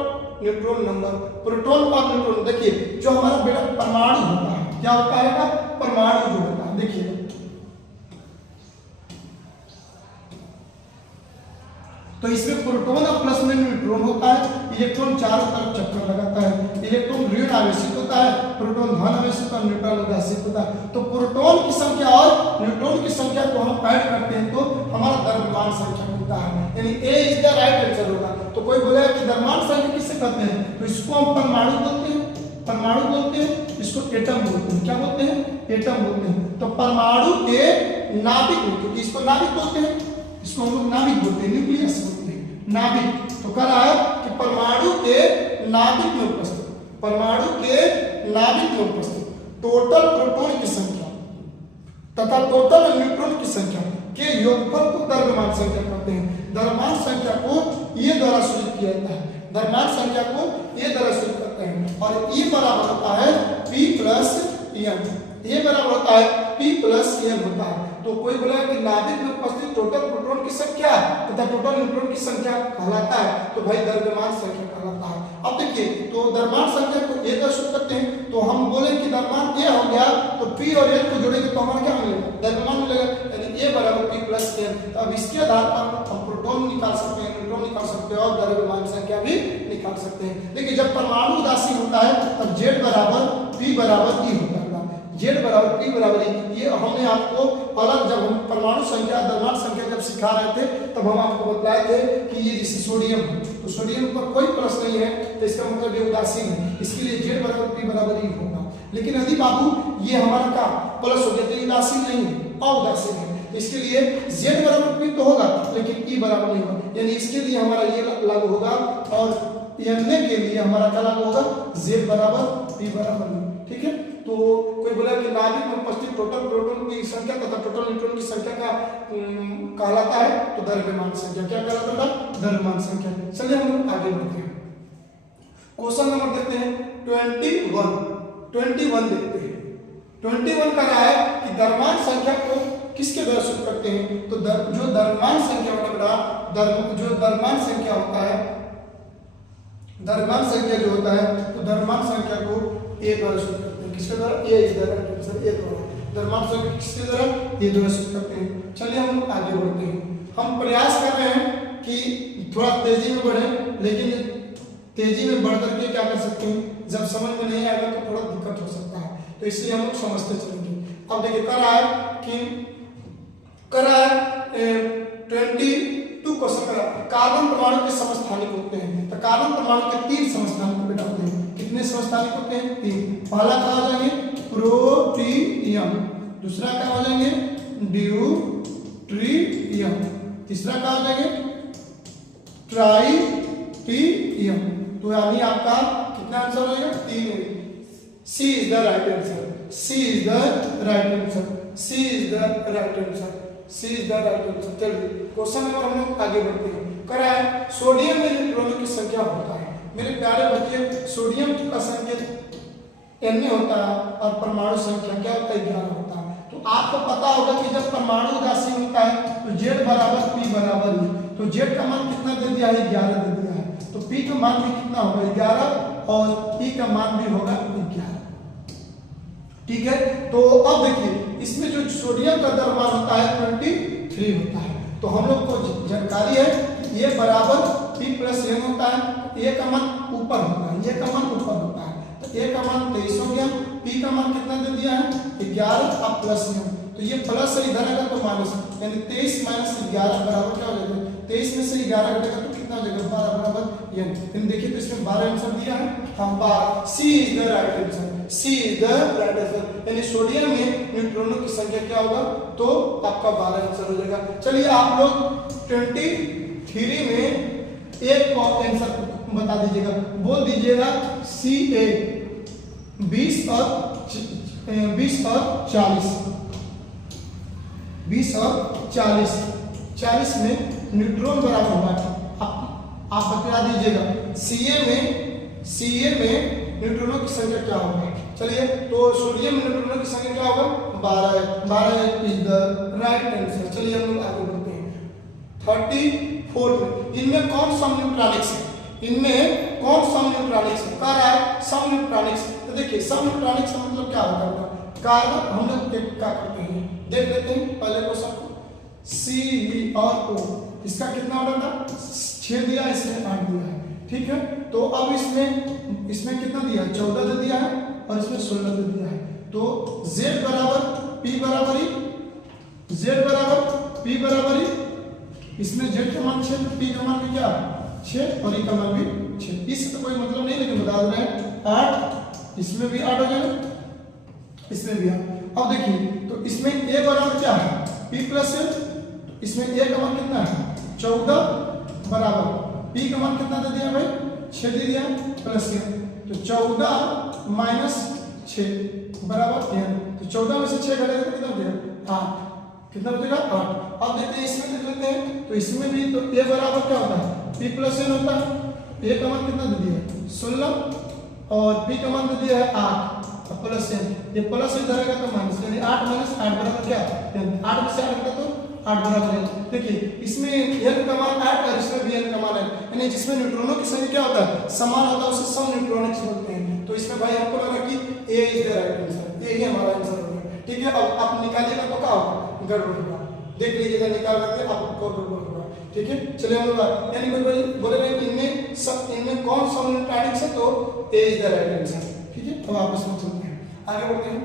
न्यूट्रॉन नंबर। प्रोटॉन और न्यूट्रॉन देखिए, जो हमारा बेटा परमाणु होता है, क्या होता है ना, परमाणु जो होता है, देखिए तो इसमें प्रोटॉन और प्लस में न्यूट्रॉन होता है। इलेक्ट्रॉन चारों तरफ चक्कर लगाता है। इलेक्ट्रॉन ऋण आवेशित होता है, प्रोटॉन धन आवेशित और न्यूट्रॉन उदासीन होता है। तो प्रोटॉन की संख्या और न्यूट्रॉन की संख्या को हम ऐड करते हैं तो हमारा द्रव्यमान संख्या मिलता है, यानी A is the right answer होगा। तो कोई बोलेगा कि द्रव्यमान संख्या किससे कहते हैं, तो इसको हम परमाणु बोलते हैं, परमाणु बोलते हैं, इसको एटम बोलते हैं। क्या बोलते हैं, एटम बोलते हैं। तो परमाणु के नाभिक बोलते हैं, इसको नाभिक बोलते हैं, इसको हम लोग नाभिक बोलते हैं, न्यूक्लियस बोलते हैं, नाभिक। तो कह रहा है कि परमाणु के नाभिक में उपस्थित, परमाणु के नाभिक में उपस्थित टोटल प्रोटॉन की संख्या तथा टोटल न्यूट्रॉन की संख्या के योगफल को द्रव्यमान संख्या कहते हैं। द्रव्यमान संख्या को ये द्वारा सूचित किया जाता है, द्रव्यमान संख्या को ये द्वारा सूचित करते हैं। और E बराबर होता है P प्लस M, ये बराबर होता है P प्लस M होता है। तो कोई बोलेगा कि नाभिक में उपस्थित टोटल प्रोटॉन की संख्या तथा टोटल न्यूट्रॉन की संख्या कहलाता है, तो भाई द्रव्यमान संख्या कहलाता है। अब देखिए, तो द्रव्यमान संख्या को ये दर्शित करते हैं, तो हम बोले कि द्रव्यमान ये हो गया, तो P और N को जोड़ेंगे तो हमारा क्या मिलेगा, द्रव्यमान मिलेगा, यानी A बराबर P प्लस M। तो अब इसके आधार पर हम प्रोटॉन निकाल सकते हैं, न्यूट्रॉन निकाल सकते हैं और द्रव्यमान संख्या भी निकाल सकते हैं। देखिए, जब परमाणु उदासीन होता है तब Z बराबर P बराबर E होता है, Z बराबर P बराबर E। ये हमने आपको अलग, जब हम परमाणु संख्या द्रव्यमान संख्या जब सिखा रहे थे तब हम आपको बताए थे कि ये जैसे सोडियम, तो सोडियम पर कोई प्लस नहीं है तो इसका मतलब ये उदासीन है, इसके लिए Z बराबर P बराबर E होगा। लेकिन यदि बाबू ये हमारा का प्लस हो गया तो उदासीन नहीं है, अउदासीन है, इसके लिए Z बराबर P तो होगा लेकिन E बराबर नहीं होगा, यानी इसके लिए हमारा ये लागू होगा और N के लिए हमारा क्या लागू होगा, Z बराबर P बराबर। ठीक है, तो कोई बोला कि नाभिक में उपस्थित टोटल प्रोटॉन की संख्या तथा टोटल न्यूट्रॉन की संख्या का कहलाता है तो द्रव्यमान संख्या। क्या कहलाता है, द्रव्यमान संख्या। चलिए हम लोग आगे बढ़ते हैं। क्वेश्चन नंबर देखते हैं 21 देखते हैं। 21 का रहा है कि द्रव्यमान संख्या को किसके द्वारा सूचित करते हैं, तो जो द्रव्यमान संख्या जो द्रव्यमान संख्या होता है, द्रव्यमान संख्या जो होता है तो द्रव्यमान संख्या को A द्वारा सूचित करते हैं। किसके द्वारा, A is the right answer, A द्वारा। द्रव्यमान संख्या किसके द्वारा, A द्वारा सूचित करते हैं। चलिए हम आगे बढ़ते हैं। हम प्रयास कर रहे हैं कि थोड़ा तेजी में बढ़े, लेकिन तेजी में बढ़ करके क्या कर सकते हैं, जब समझ में नहीं आएगा तो थोड़ा दिक्कत हो सकता है, तो इसलिए हम लोग समझते चलेंगे। अब देखिए, कर रहा है कि 22 क्वेश्चन करा, कार्बन परमाणु के समस्थानिक होते हैं, तो कार्बन परमाणु के 3 समस्थानिक बेटा होते हैं। कितने समस्थानिक होते हैं, 3। पहला क्या हो जाएंगे, प्रोटियम, दूसरा क्या हो जाएंगे, ड्यूट्रियम, तीसरा क्या हो जाएंगे, ट्राइटियम। तो यानी आपका कितना आंसर होगा, 3। C is the right answer, C is the right answer, C is the right answer, C is the right answer. चलिए क्वेश्चन नंबर हम लोग आगे बढ़ते हैं। कह रहा है सोडियम में न्यूट्रॉनों की संख्या होता है। मेरे प्यारे बच्चे, सोडियम का संकेत N होता है और परमाणु संख्या क्या होता है, 11 होता है। तो आपको पता होगा कि जब परमाणु उदासीन होता है तो Z बराबर P बराबर E, तो Z का मान कितना दे दिया है, 11 दे दिया है, तो P का मान भी कितना होगा, 11, और E का मान भी होगा 11। ठीक है, तो अब देखिए, इसमें जो सोडियम का द्रव्यमान होता है 23 होता है तो हम लोग को जानकारी है कि ए बराबर पी प्लस एन होता है, ए का मान ऊपर होता है, ए का मान ऊपर होता है, तो ए का मान 23 हो गया, पी का मान कितना दे दिया है 11 अब प्लस एन, तो ये प्लस से इधर आएगा तो माइनस, यानी 23 माइनस 11 बराबर क्या हो जाएगा, 23 में से 11 घटेगा तो कितना हो जाएगा 12 बराबर एन। यानी देखिए तो इसमें 12 आंसर दिया है, हम 12, C is the right answer, C is the right answer. यानी सोडियम में न्यूट्रॉनों की संख्या क्या होगा, तो आपका 12 आंसर हो जाएगा। चलिए आप लोग 23 में एक को आंसर बता दीजिएगा, बोल दीजिएगा सी ए 20 और 40, 20 और 40 में न्यूट्रॉन बराबर होगा, आप बता दीजिएगा सीए में न्यूट्रॉनों की संख्या क्या होगा। चलिए तो सोडियम में न्यूट्रॉनों की संख्या क्या होगा 12 इज द राइट आंसर। चलिए हम लोग आगे बढ़ते हैं 34 में, इनमें कौन सा न्यूट्रॉनिक्स है, इनमें कौन सा न्यूट्रॉनिक्स है, कह रहा है सम न्यूट्रॉनिक्स। तो देखिए सम न्यूट्रॉनिक्स का मतलब क्या होगा, कार्बन हम लोग क्या करते हैं देख लेते हैं पहले क्वेश्चन को, सी और ओ, इसका कितना ऑर्डर था 6 दिया, इसमें 8 दिया है, ठीक है। तो अब इसमें कितना दिया 14 दे दिया है और इसमें 16 दे दिया है, तो Z बराबर P बराबर ही, Z बराबर P बराबर ही, इसमें Z का मान 6 तो P का मान भी क्या 6 और E का मान भी 6, इससे तो कोई मतलब नहीं, लेकिन बता रहे हैं 8, इसमें भी 8 हो जाएगा, इसमें भी 8। अब देखिए तो इसमें A बराबर क्या है P प्लस N, इसमें A का मान कितना है 14 बराबर P का मान कितना दे दिया भाई 6 दे दिया प्लस N, तो 14 माइनस 6 बराबर N, तो 14 में से 6 घटेगा तो कितना बचेगा 8, कितना बचेगा 8। अब देखते हैं इसमें देख लेते हैं, तो इसमें भी तो A बराबर क्या होता है P प्लस N होता है, A का मान कितना दे दिया 16 और P का मान दे दिया है 8 प्लस N, ये प्लस इधर आएगा तो माइनस, यानी 8 माइनस 8 बराबर क्या 8 में से 8 घटा तो 8 बराबर है। देखिए इसमें N का मान 8 और इसमें भी N का मान 8, यानी जिसमें न्यूट्रॉनों की संख्या क्या होता है समान होता है उसे सम न्यूट्रॉनिक्स बोलते हैं। तो इसमें भाई हमको लगा कि A is the right answer, A ही हमारा आंसर होगा, ठीक है। अब आप निकालिएगा तो क्या होगा गड़बड़ होगा, देख लीजिएगा निकाल करके आपको गड़बड़ होगा, ठीक है। चलिए हम लोग यानी कोई बोले इनमें कौन सा न्यूट्रॉनिक्स है, तो A is the right answer, ठीक है। अब आप इसमें चलते हैं आगे बढ़ते हैं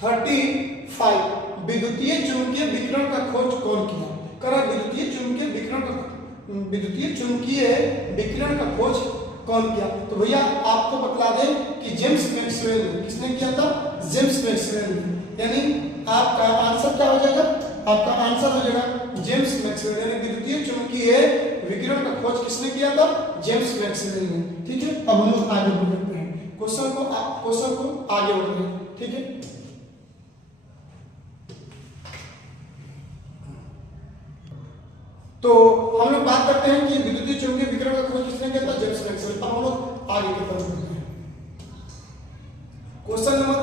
35, विद्युतीय चुंबकीय विकिरण का खोज कौन किया, करा विद्युतीय चुंबकीय विकिरण का खोज कौन किया। तो भैया आपको बता दें कि जेम्स मैक्सवेल ने, किसने किया था जेम्स मैक्सवेल ने, यानी आपका आंसर क्या हो जाएगा, आपका आंसर हो जाएगा जेम्स मैक्सवेल, यानी विद्युतीय चुंबकीय विकिरण का खोज किसने किया था जेम्स मैक्सवेल ने, ठीक है। अब हम लोग आगे बढ़ते हैं क्वेश्चन को आगे बढ़ रहे हैं, ठीक है। तो हम लोग बात करते हैं कि विद्युतीय चुंबकीय विकिरण का खोज किसने किया था जेम्स मैक्सवेल। अब हम लोग आगे की तरफ बढ़ते हैं क्वेश्चन नंबर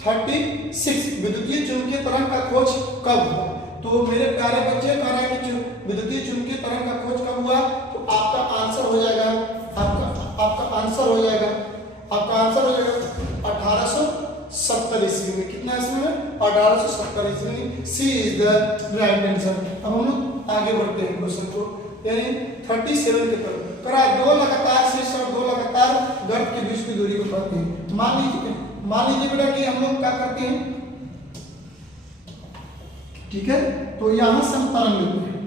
36, विद्युतीय चुंबकीय तरंग का खोज कब हुआ। तो मेरे प्यारे बच्चे कह रहे हैं कि विद्युतीय चुंबकीय तरंग का खोज कब हुआ, तो आपका आंसर हो जाएगा 1870 ईस्वी में। कितना ईस्वी में 1870 ईस्वी में, सी इज द राइट आंसर। अब हम लोग आगे बढ़ते हैं क्वेश्चन को, यानी 37 की तरफ करा, 2 लगातार शीर्ष और 2 लगातार गर्त के बीच की दूरी को कहते हैं। मान लीजिए बेटा कि हम लोग क्या करते हैं, ठीक है, तो यहां से हम तरंग लेते हैं,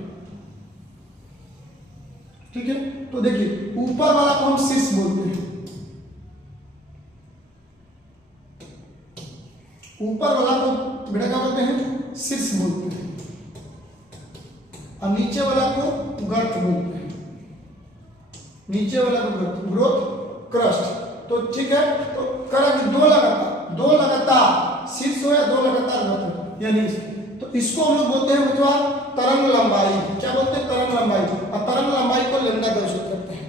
ठीक है। तो देखिए ऊपर वाला को हम शीर्ष बोलते हैं, ऊपर वाला को बेटा क्या बोलते हैं शीर्ष बोलते हैं, और नीचे वाला को गर्त बोलते हैं, नीचे वाला को गर्त, ग्रोथ क्रस्ट। तो ठीक है, तो करेंगे 2 लगातार शीर्ष हो या 2 लगातार गर्त, यानी तो इसको हम लोग बोलते हैं बच्चों तरंग लंबाई। क्या बोलते हैं तरंग लंबाई, और तरंग लंबाई को लैम्डा दर्शित करते हैं,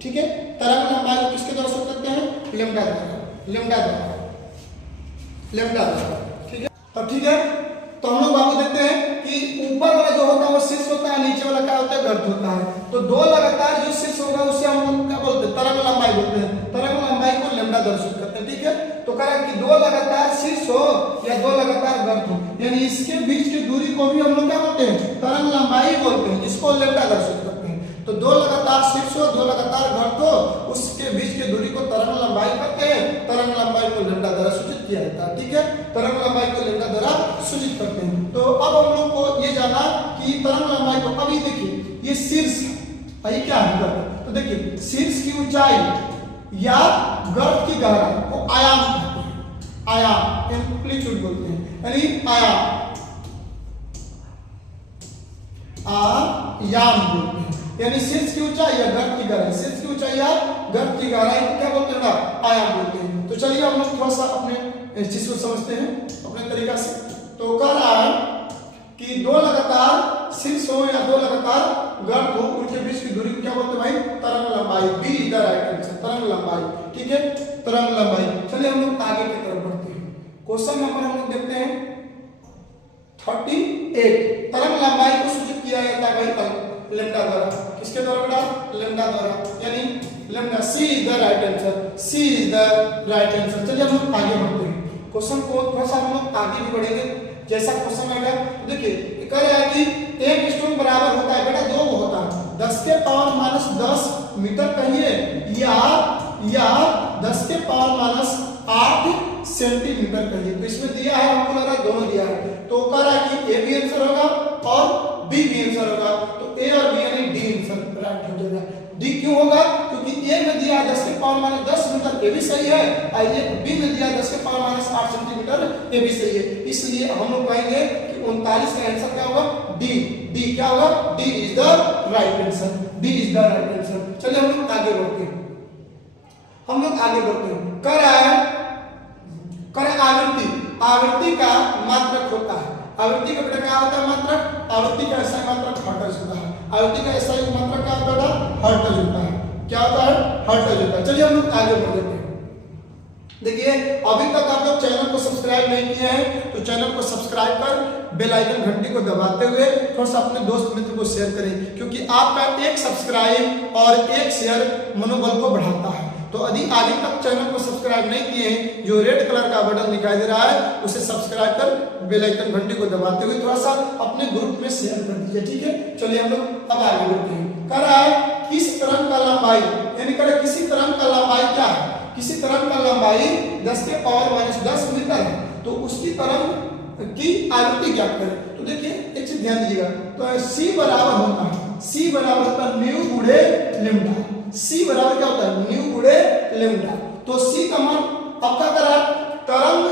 ठीक है। तरंग लंबाई को किसके दर्शित करते हैं लैम्डा द्वारा, ठीक है। तो ठीक है, तो हम लोग बाबू देखते हैं कि ऊपर वाला जो होता है वो शीर्ष होता है, नीचे वाला क्या होता है गर्त होता है। तो 2 लगातार जो शीर्ष होगा उससे हम लोग क्या बोलते हैं तरंग लंबाई बोलते हैं, तरंग लंबाई को लैम्डा दर्शित करते हैं, ठीक है। तो कह है कि दो लगातार शीर्ष हो या दो लगातार गर्त हो, यानी इसके बीच की दूरी को भी हम लोग क्या बोलते हैं, तरंग लंबाई बोलते हैं, जिसको लेम्डा दर्शित करते हैं। तो दो लगातार शीर्ष हो, दो लगातार गर्त हो, उसके बीच की दूरी को तरंग लंबाई कहते हैं। तरंग लंबाई को लेम्डा द्वारा सूचित किया जाता है। ठीक है, तरंग लंबाई को लेम्डा द्वारा सूचित करते हैं। तो अब हम लोग को ये जाना कि तरंग लंबाई को, अभी देखिए ये शीर्ष है, क्या है, तो देखिए शीर्ष की ऊंचाई या गर्त की गहराई को आयाम कहते हैं। आयाम एम्पलीट्यूड बोलते हैं, यानी आयाम बोलते हैं, यानी शीर्ष की ऊंचाई या गर्त की गहराई, शीर्ष की ऊंचाई या गर्त की गहराई को क्या बोलते हैं, आयाम बोलते हैं। तो चलिए हम लोग थोड़ा सा अपने इस चीज को समझते हैं अपने तरीका से। तो कह रहा है कि दो लगातार शीर्ष हो या दो लगातार गर्त हो, उनके बीच की दूरी को क्या बोलते हैं भाई, तरंग लंबाई। B is the right answer, तरंग लंबाई। ठीक है, तरंग लंबाई। चलिए हम लोग आगे की तरफ बढ़ते हैं। क्वेश्चन नंबर हम लोग देखते हैं 38। तरंग लंबाई को सूचित किया जाता है भाई लेम्डा द्वारा। किसके द्वारा बेटा, लेम्डा द्वारा, यानी lambda. C is the right answer, C is the right answer. चलिए हम लोग आगे बढ़ते हैं। क्वेश्चन को थोड़ा सा हम लोग आगे भी बढ़ेंगे, जैसा क्वेश्चन आएगा। देखिए कह रहा है कि एक स्टोन बराबर होता है बेटा, दो होता है 10 के पावर माइनस 10 मीटर कहिए या 10 के पावर माइनस 8 सेंटीमीटर कहिए। तो इसमें दिया है, हमको लग रहा है दोनों दिया है, तो कह रहा है कि ए भी आंसर होगा और बी भी आंसर होगा। तो ए और बी यानी डी आंसर राइट हो जाएगा। डी क्यों होगा, क्योंकि ए में दिया है 10 के पावर माइनस 10 मीटर, ए भी सही है, और ये बी में दिया है 10 के पावर माइनस 8 सेंटीमीटर, ए भी सही है। इसलिए हम लोग कहेंगे कि 39 का आंसर क्या होगा, डी। डी क्या होगा, D is the right answer, D is the right answer. चलिए हम लोग आगे बढ़ते हैं, हम लोग आगे बढ़ते हैं। कह रहा है आवृत्ति का मात्रक होता है। आवृत्ति का बेटा क्या होता है, मात्रक। आवृत्ति का ऐसा मात्रक हर्ट्ज होता है। आवृत्ति का ऐसा मात्रक क्या होता है, हर्ट्ज होता है। क्या होता है, हर्ट्ज होता है। चलिए हम लोग आगे बढ़ लेते हैं। देखिए अभी तक आप लोग चैनल को सब्सक्राइब नहीं किए हैं तो चैनल को सब्सक्राइब कर बेल आइकन घंटी को दबाते हुए थोड़ा सा अपने दोस्त मित्र को शेयर करें, क्योंकि आपका एक सब्सक्राइब और एक शेयर मनोबल को बढ़ाता है। तो यदि अभी तक चैनल को सब्सक्राइब नहीं किए हैं, जो रेड कलर का बटन दिखाई दे रहा है उसे सब्सक्राइब कर बेल आइकन घंटी को दबाते हुए थोड़ा सा अपने ग्रुप में शेयर कर दीजिए। ठीक है, चलिए हम लोग अब आगे बढ़ते हैं। कह रहा है किस तरंग का लंबाई, यानी कह रहा है किसी तरंग का लंबाई क्या है, किसी तरंग का लंबाई 10 के पावर माइनस 10 मीटर है, तो उसकी तरंग की आवृत्ति क्या करें। तो देखिए एक चीज ध्यान दीजिएगा, तो सी बराबर होता है, सी बराबर होता है न्यू गुणे लेम्डा। सी बराबर क्या होता है, न्यू गुणे लेम्डा। तो सी का मान अब क्या कर रहा है, तरंग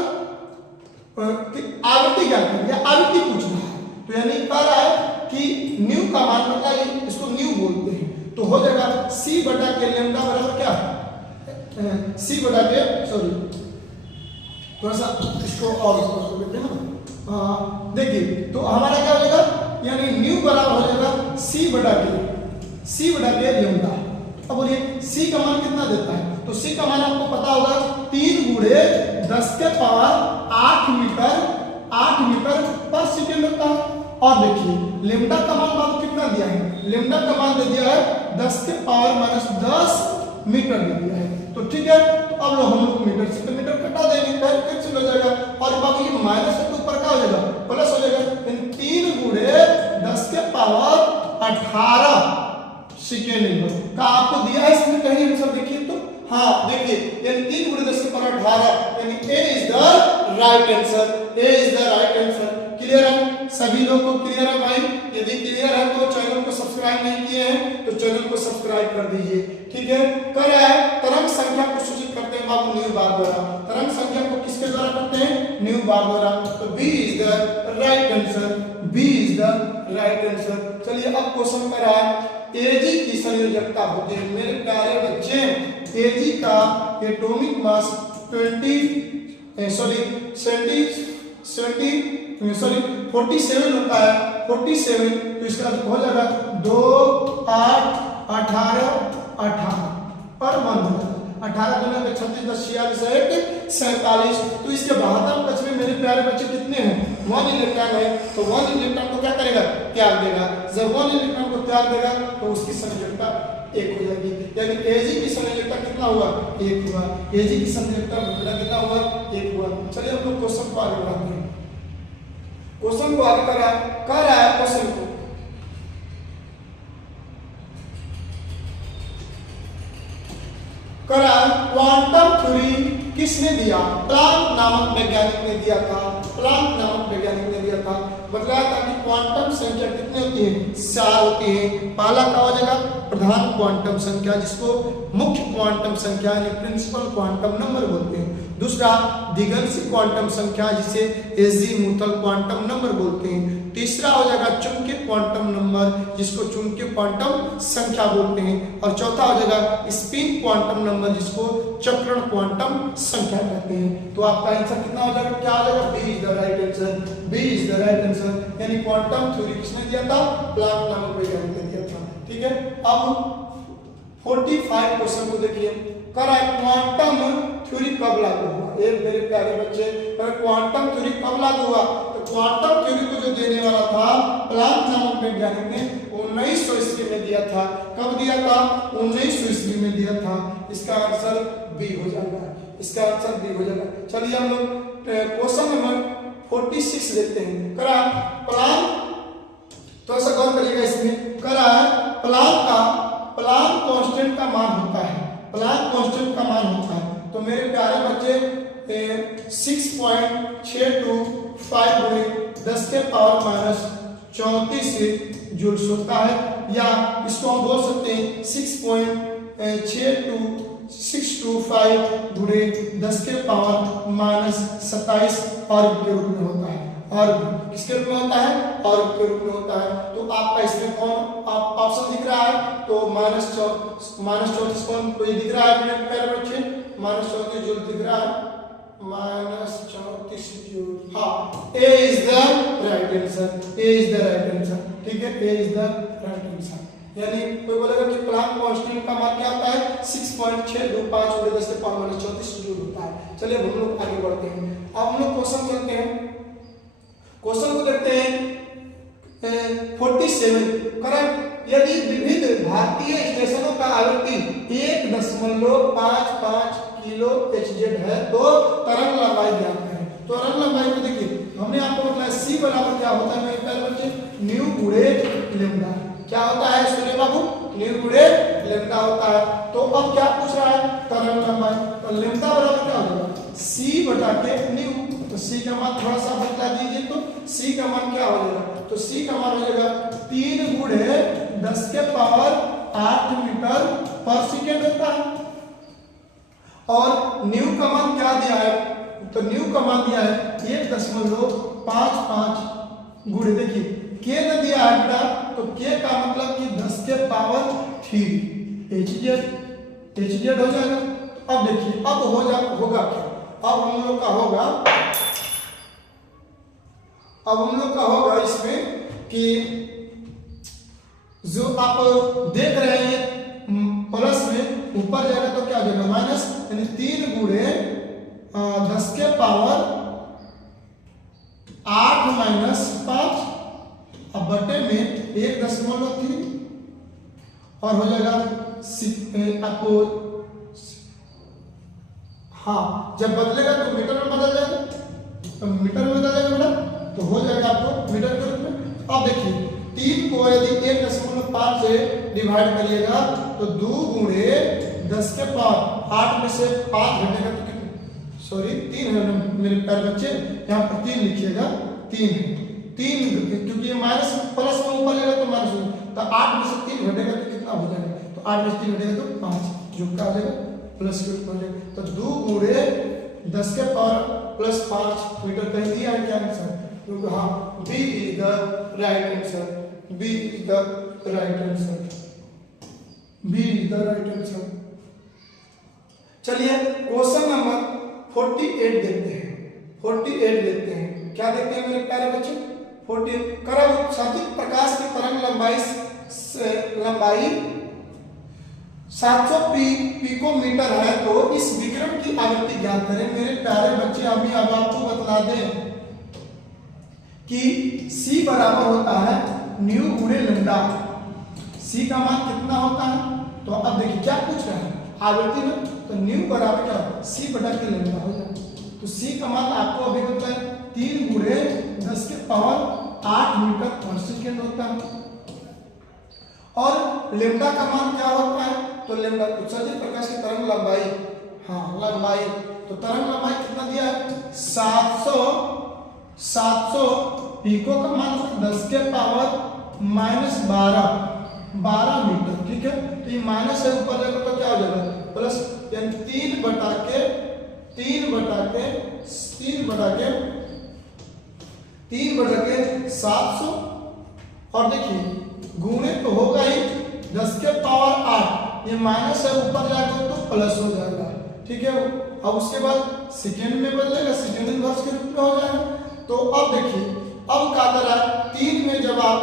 आवृत्ति क्या करें या आवृत्ति पूछ रहा है। तो यानी कह रहा है कि न्यू का मान मतलब इसको न्यू बोलते हैं, तो हो जाएगा सी बटा के लेम्डा बराबर क्या है, सी बटा के, सॉरी थोड़ा सा इसको और लेते हैं ना। देखिए तो हमारा क्या हो जाएगा, यानी न्यू बराबर हो जाएगा सी बटा के लेम्डा। अब बोलिए सी का मान कितना देता है, तो सी का मान आपको पता होगा 3 गुणे 10 के पावर 8 मीटर पर सेकेंड होता है। और देखिए लेम्डा का मान आपको कितना दिया है, लेम्डा का मान दे दिया है 10 के पावर माइनस 10 मीटर दे दिया है। तो ठीक है, तो अब हम लोग मीटर से मीटर कटा देंगे, कैंसिल हो जाएगा, और बाकी ये माइनस के ऊपर क्या हो जाएगा, प्लस हो जाएगा। 3 गुणे 10 के पावर 18 सेकेंड का आपको दिया है इसमें कहीं आंसर देखिए तो, हाँ देखिए यानी 3 गुणे 10 के पावर 18, यानी A is the right answer, A is the right answer. Clear है, सभी लोग को क्लियर है भाई। यदि क्लियर है तो चैनल को सब्सक्राइब नहीं किए हैं तो चैनल को सब्सक्राइब कर दीजिए। ठीक है, कर रहा है तरंग संख्या को सूचित करते हैं बाबू न्यू बार द्वारा। तरंग संख्या को किसके द्वारा करते हैं, न्यू बार द्वारा। तो B is the right answer, B is the right answer. चलिए अब क्वेश्चन कर रहा है एजी की संयोजकता होती है। मेरे प्यारे बच्चे, एजी का एटॉमिक मास 47 होता है, 47। तो इसका हो जाएगा 2 8 18 18 पर 1 होगा 18 गुना 36 10 46 1 47। तो इसके 72 कक्ष में मेरे प्यारे बच्चे कितने हैं, 1 इलेक्ट्रॉन है। तो 1 इलेक्ट्रॉन को क्या करेगा, त्याग देगा। जब 1 इलेक्ट्रॉन को त्याग देगा तो उसकी संयोजकता 1 हो जाएगी। यानी एजी की संयोजकता कितना हुआ? 1 हुआ। एजी की संयोजकता बेटा कितना हुआ? 1 हुआ। चलिए हम लोग क्वेश्चन को आगे बढ़ाते हैं। क्वेश्चन को आगे कर रहा है क्वेश्चन को करा क्वांटम थ्योरी किसने दिया? प्लांक नामक वैज्ञानिक ने दिया था। प्लांक नामक वैज्ञानिक ने दिया था। बताया था कि क्वांटम संख्या कितनी होती है? 4 होती है। पहला क्या हो जाएगा? प्रधान क्वांटम संख्या, जिसको मुख्य क्वांटम संख्या यानी प्रिंसिपल क्वांटम नंबर बोलते हैं। दूसरा दिगंशी क्वांटम संख्या, जिसे एजीमुथल क्वांटम नंबर बोलते हैं। तीसरा हो जाएगा चुंबकीय क्वांटम नंबर, जिसको चुंबकीय क्वांटम संख्या बोलते हैं। और चौथा हो जाएगा स्पिन क्वांटम नंबर, जिसको चक्रण क्वांटम संख्या कहते हैं। तो आपका आंसर कितना हो जाएगा? क्या हो जाएगा? B is the right answer. B is the right answer. यानी क्वांटम थ्योरी किसने दिया था? प्लांक नामक वैज्ञानिक ने दिया था। ठीक है, अब 45 क्वेश्चन को देखिए। करा क्वांटम थ्योरी कब लागू हुआ? एक मेरे प्यारे बच्चे, क्वांटम थ्योरी कब लागू हुआ? तो क्वांटम थ्योरी को जो देने वाला था प्लांक नामक वैज्ञानिक ने 1900 ईस्वी में दिया था। कब दिया था? 1900 ईस्वी में दिया था। इसका आंसर बी हो जाएगा। इसका आंसर बी हो जाएगा। चलिए हम लोग क्वेश्चन नंबर 46 देखते हैं। करा प्लांक, तो ऐसा गौर करिएगा इसमें। करा प्लांक कांस्टेंट का मान होता है। प्लांक कांस्टेंट का मान होता है। तो मेरे प्यारे बच्चे 6.625 गुणे 10 के पावर माइनस 34 जूल्स होता है। या इसको हम बोल सकते हैं 6.625 गुणे 10 के पावर माइनस 27 अर्ग के रूप में होता है। अर्ग किसके रूप में होता है? अर्ग के रूप में होता है। तो आपका इसमें कौन ऑप्शन दिख रहा है? तो माइनस 34 कौन कोई दिख रहा है मेरे प्यारे बच्चे? माइनस 34 जूल दिख रहा है। Minus 34 joule. हाँ, A is the right answer. A is the right answer. ठीक है, A is the right answer. यानी कोई बोलेगा कि प्लांक कांस्टेंट का मान क्या होता है? 6.625 गुणे 10 के पावर माइनस 34 जूल होता है। चलिए हम लोग आगे बढ़ते हैं। अब हम लोग क्वेश्चन करते हैं। क्वेश्चन को देखते हैं 47। करेक्ट, यदि विविध भारतीय स्टेशनों का आवृत्ति 1.55 किलो HZ है तो तरंग लंबाई ज्ञात करें। तो तरंग लंबाई को देखिए, हमने आपको बताया C बराबर क्या होता है मेरे प्यारे बच्चे? न्यू गुणे लैम्डा। क्या होता है सुनिए बाबू? न्यू गुणे लैम्डा होता है। तो अब क्या पूछ रहा है? तरंग लंबाई। तो लैम्डा बराबर क्या होगा? C बटा के न्यू। तो C का मान थोड़ा सा बता दीजिए। तो C का मान क्या हो जाएगा? तो C का मान हो जाएगा 3 गुणे 10 के पावर 8 मीटर पर सेकेंड होता है। और न्यू का मान क्या दिया है? तो न्यू का मान दिया है 1.55 गुणे, देखिए के न दिया है बेटा, तो के का मतलब कि 10 के पावर 3 HZ हो जाएगा। अब देखिए अब होगा क्या? अब हम लोग का होगा इसमें कि जो आप देख रहे हैं प्लस में ऊपर जाएगा तो क्या हो जाएगा? माइनस, यानी 3 गुणे 10 के पावर 8 माइनस 5 अब बटे में 1.3 और हो जाएगा आपको। हाँ, जब बदलेगा तो मीटर में बदल जाएगा। तो मीटर में बदल जाएगा बेटा, तो हो जाएगा आपको मीटर के रूप में। अब देखिए 3 को यदि 1.5 से डिवाइड करिएगा तो 2 गुणे 10 के पावर 8 में से 5 घटेगा तो कितना? सॉरी 3 है मेरे प्यारे बच्चे, यहाँ पर 3 लिखिएगा। 3 है, 3 क्योंकि ये माइनस प्लस में ऊपर लेगा तो माइनस होगा। तो 8 में से 3 घटेगा तो कितना हो जाएगा? तो 8 में से 3 घटेगा तो 5, जो क्या हो जाएगा? प्लस के ऊपर जाएगा। तो 2 गुणे 10 के पावर प्लस 5 मीटर कहीं दिया है क्या आंसर? हाँ, B is the right answer. B is the right answer. B is the right answer. चलिए क्वेश्चन नंबर 48 देखते हैं। 48 देखते हैं। क्या देखते हैं मेरे प्यारे बच्चे? 48 करा उत्सर्जित प्रकाश की तरंग लंबाई 700 पिकोमीटर है तो इस विकिरण की आवृत्ति ज्ञात करें। मेरे प्यारे बच्चे अभी अब आपको बता दें कि C बराबर होता है न्यू गुणे लैम्डा। C का मान कितना होता है? तो अब देखिए क्या पूछ रहा है आवृत्ति में, तो न्यू बराबर क्या c बटा के लेमडा हो जाए। तो c का मान आपको अभी होता है 3 गुणे 10 के पावर 8 मीटर पर सेकेंड होता है। और लेमडा का मान क्या होता है, तो लेमडा उत्सर्जित प्रकाश की तरंग लंबाई, हाँ लंबाई, तो तरंग लंबाई कितना दिया है 700 पिको का मान 10 के पावर -12 मीटर, ठीक है। तो ये माइनस है ऊपर जाएगा तो क्या हो जाएगा प्लस, यानी 3 बटा के 700, और देखिए गुणे तो होगा ही 10 के पावर 8, ये माइनस है ऊपर जाएगा तो प्लस हो जाएगा, ठीक है। अब उसके बाद सेकेंड में बदलेगा, सेकेंड इनवर्स के रूप में हो जाएगा। तो अब देखिए अब क्या कर रहा है 3 में जब आप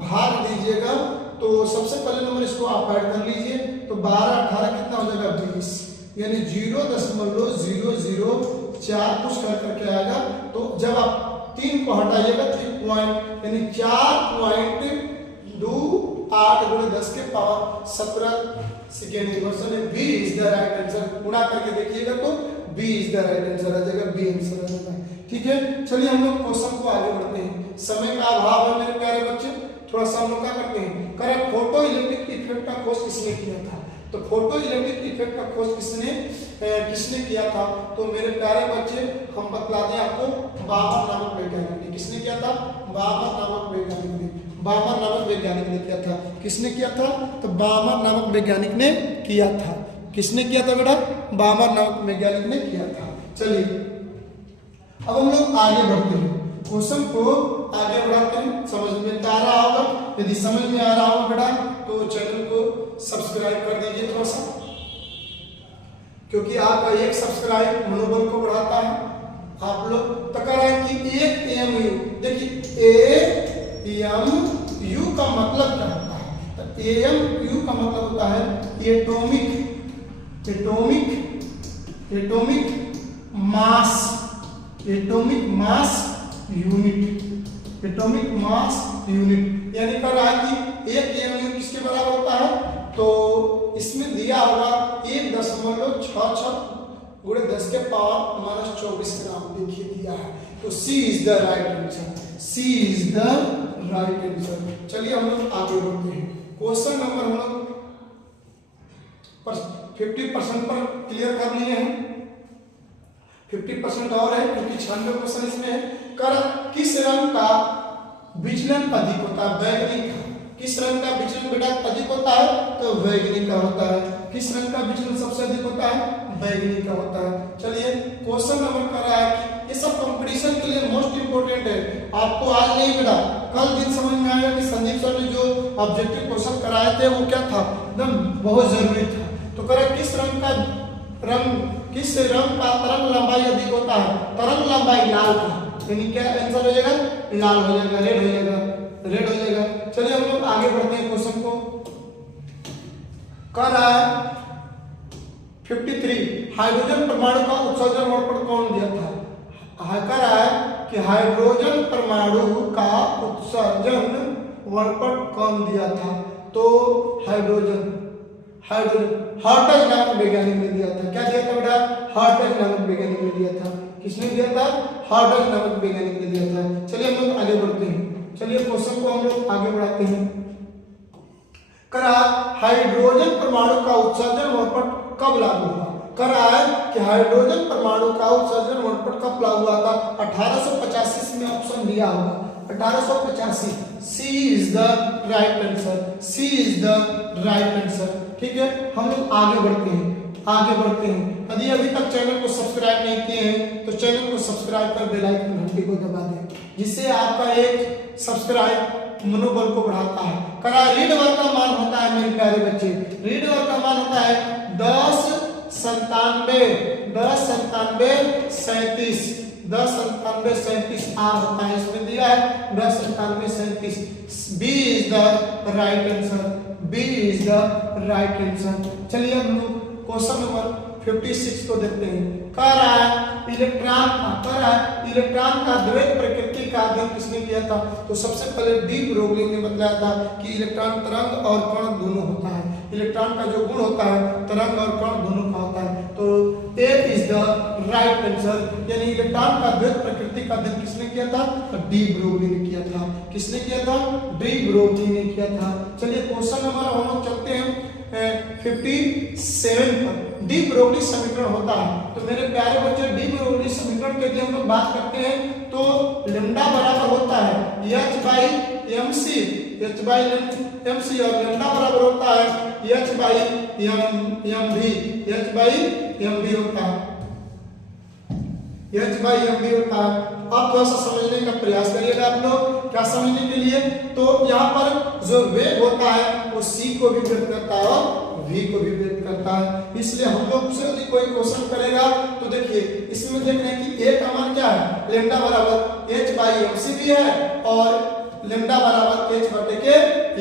भाग दीजिएगा तो सबसे पहले नंबर इसको आप ऐड कर लीजिए, तो 12 18 कितना हो जाएगा 20, यानी 0.004 कुछ कर करके आएगा। तो जब आप 3 को हटाइएगा तो पॉइंट यानी 4.28 गुणे 10 के पावर 17 सेकेंड इनवर्स में B is the right answer. गुणा करके देखिएगा तो B is the right answer आ जाएगा, बी आंसर आ जाएगा, ठीक है। चलिए हम लोग क्वेश्चन को आगे बढ़ते हैं, समय का अभाव है मेरे प्यारे बच्चे, थोड़ा सा हम लोग क्या करते हैं, करें फोटो इलेक्ट्रिक इफेक्ट का खोज किसने किया था। तो फोटो इलेक्ट्रिक इफेक्ट का खोज किसने किया था, तो मेरे प्यारे बच्चे हम बतला दें आपको, बामर नामक वैज्ञानिक ने। किसने किया था, बामर नामक वैज्ञानिक ने, बामर नामक वैज्ञानिक ने किया था। किसने किया था, तो बामर नामक वैज्ञानिक ने किया था। किसने किया था बेटा, बामर नामक वैज्ञानिक ने किया था। चलिए अब हम लोग आगे बढ़ते हैं, क्वेश्चन को आगे बढ़ाते हैं। समझ में आ रहा होगा, यदि समझ में आ रहा होगा बेटा तो चैनल को सब्सक्राइब कर दीजिए थोड़ा सा, क्योंकि आपका एक सब्सक्राइब मनोबल को बढ़ाता है। आप लोग तो कह रहे हैं कि एक एएमयू, देखिए एएमयू का मतलब क्या होता है, तो एएमयू का मतलब होता है एटॉमिक मास यूनिट, यानी कर रहा है कि एक एएमयू किसके बराबर होता है, तो इसमें दिया होगा 1.66 गुणे 10 के पावर -24 ग्राम, देखिए दिया है। तो C is the right answer, C is the right answer. चलिए हम लोग आगे बढ़ते हैं, क्वेश्चन नंबर हम लोग 50% पर क्लियर कर लिए हैं, 50% और है क्योंकि 96 क्वेश्चन इसमें है। कर किस रंग का विचलन अधिक होता है, बैगनी का। किस रंग का विचलन बेटा अधिक होता है, तो बैगनी का होता है। किस रंग का विचलन सबसे अधिक होता है, बैगनी का होता है। चलिए क्वेश्चन नंबर कर रहा है कि ये सब कंपटीशन के लिए मोस्ट इंपोर्टेंट है, आपको आज नहीं बेटा कल दिन समझ में आएगा कि संदीप सर ने जो ऑब्जेक्टिव क्वेश्चन कराए थे वो क्या था, एकदम बहुत जरूरी था। तो करें किस रंग का तरंग लंबाई अधिक होता है, तरंग लंबाई लाल का, यानी क्या आंसर हो जाएगा, लाल हो जाएगा, रेड हो जाएगा। चलिए हम लोग आगे बढ़ते हैं, क्वेश्चन को कर रहा है 53 हाइड्रोजन परमाणु का उत्सर्जन वर्णपट कौन दिया था। कह रहा है कि हाइड्रोजन परमाणु का उत्सर्जन वर्णपट कौन दिया था, तो हाइड्रोजन हार्टज नामक वैज्ञानिक ने दिया था। क्या दिया था बेटा, हार्टज नामक वैज्ञानिक ने दिया था। किसने दिया था, हार्टज नामक वैज्ञानिक ने दिया था। चलिए हम लोग आगे बढ़ते हैं, चलिए क्वेश्चन को हम लोग आगे बढ़ाते हैं। करा हाइड्रोजन परमाणु का उत्सर्जन वर्णपट कब लागू हुआ। कर रहा है कि हाइड्रोजन परमाणु का उत्सर्जन वर्णपट कब लागू हुआ था, 1885 में ऑप्शन दिया होगा 1885। C is the right answer, C is the right answer, ठीक है। हम लोग आगे बढ़ते हैं। यदि अभी तक चैनल को सब्सक्राइब नहीं किए हैं तो चैनल को सब्सक्राइब कर बेल आइकन घंटी को दबा दें, जिससे आपका एक सब्सक्राइब मनोबल को बढ़ाता है। करा रीड वर्ग का मान होता है मेरे प्यारे बच्चे, रीड वर्ग का मान होता है 1097 आर होता है, इसमें दिया है 1097 B is the right answer, B is the right answer. चलिए हम लोग क्वेश्चन नंबर 56 को देखते हैं। कह रहा है इलेक्ट्रॉन का द्वैत प्रकृति का अध्ययन किसने किया था, तो सबसे पहले डी ब्रोगली ने बताया था कि इलेक्ट्रॉन तरंग और कण दोनों होता है। इलेक्ट्रॉन का जो गुण होता है तरंग और कण दोनों का होता है। तो ए इज द राइट आंसर, यानी इलेक्ट्रॉन का द्वैत प्रकृति का अध्ययन किसने किया था? डी ब्रोगली ने किया था। किसने किया था? डी ब्रोगली ने किया था। चलिए क्वेश्चन नंबर हम लोग चलते हैं 57 पर। डी ब्रोगली समीकरण होता है, तो मेरे प्यारे बच्चे डी ब्रोगली समीकरण के लिए हम लोग बात करते हैं तो लैम्डा बराबर होता है h by M C, h by M C, और लैम्डा बराबर होता है h by M V, h by M V होता है, h बाई एम भी होता है। अब थोड़ा सा समझने का प्रयास करिएगा आप लोग, क्या समझने के लिए? तो यहाँ पर जो वेग होता है वो c को भी व्यक्त करता है और v को भी व्यक्त करता है। इसलिए हम लोग से यदि कोई क्वेश्चन करेगा तो देखिए इसमें देख रहे हैं कि a का मान क्या है? लैम्डा बराबर h बाई एम सी भी है और लैम्डा बराबर h बटे के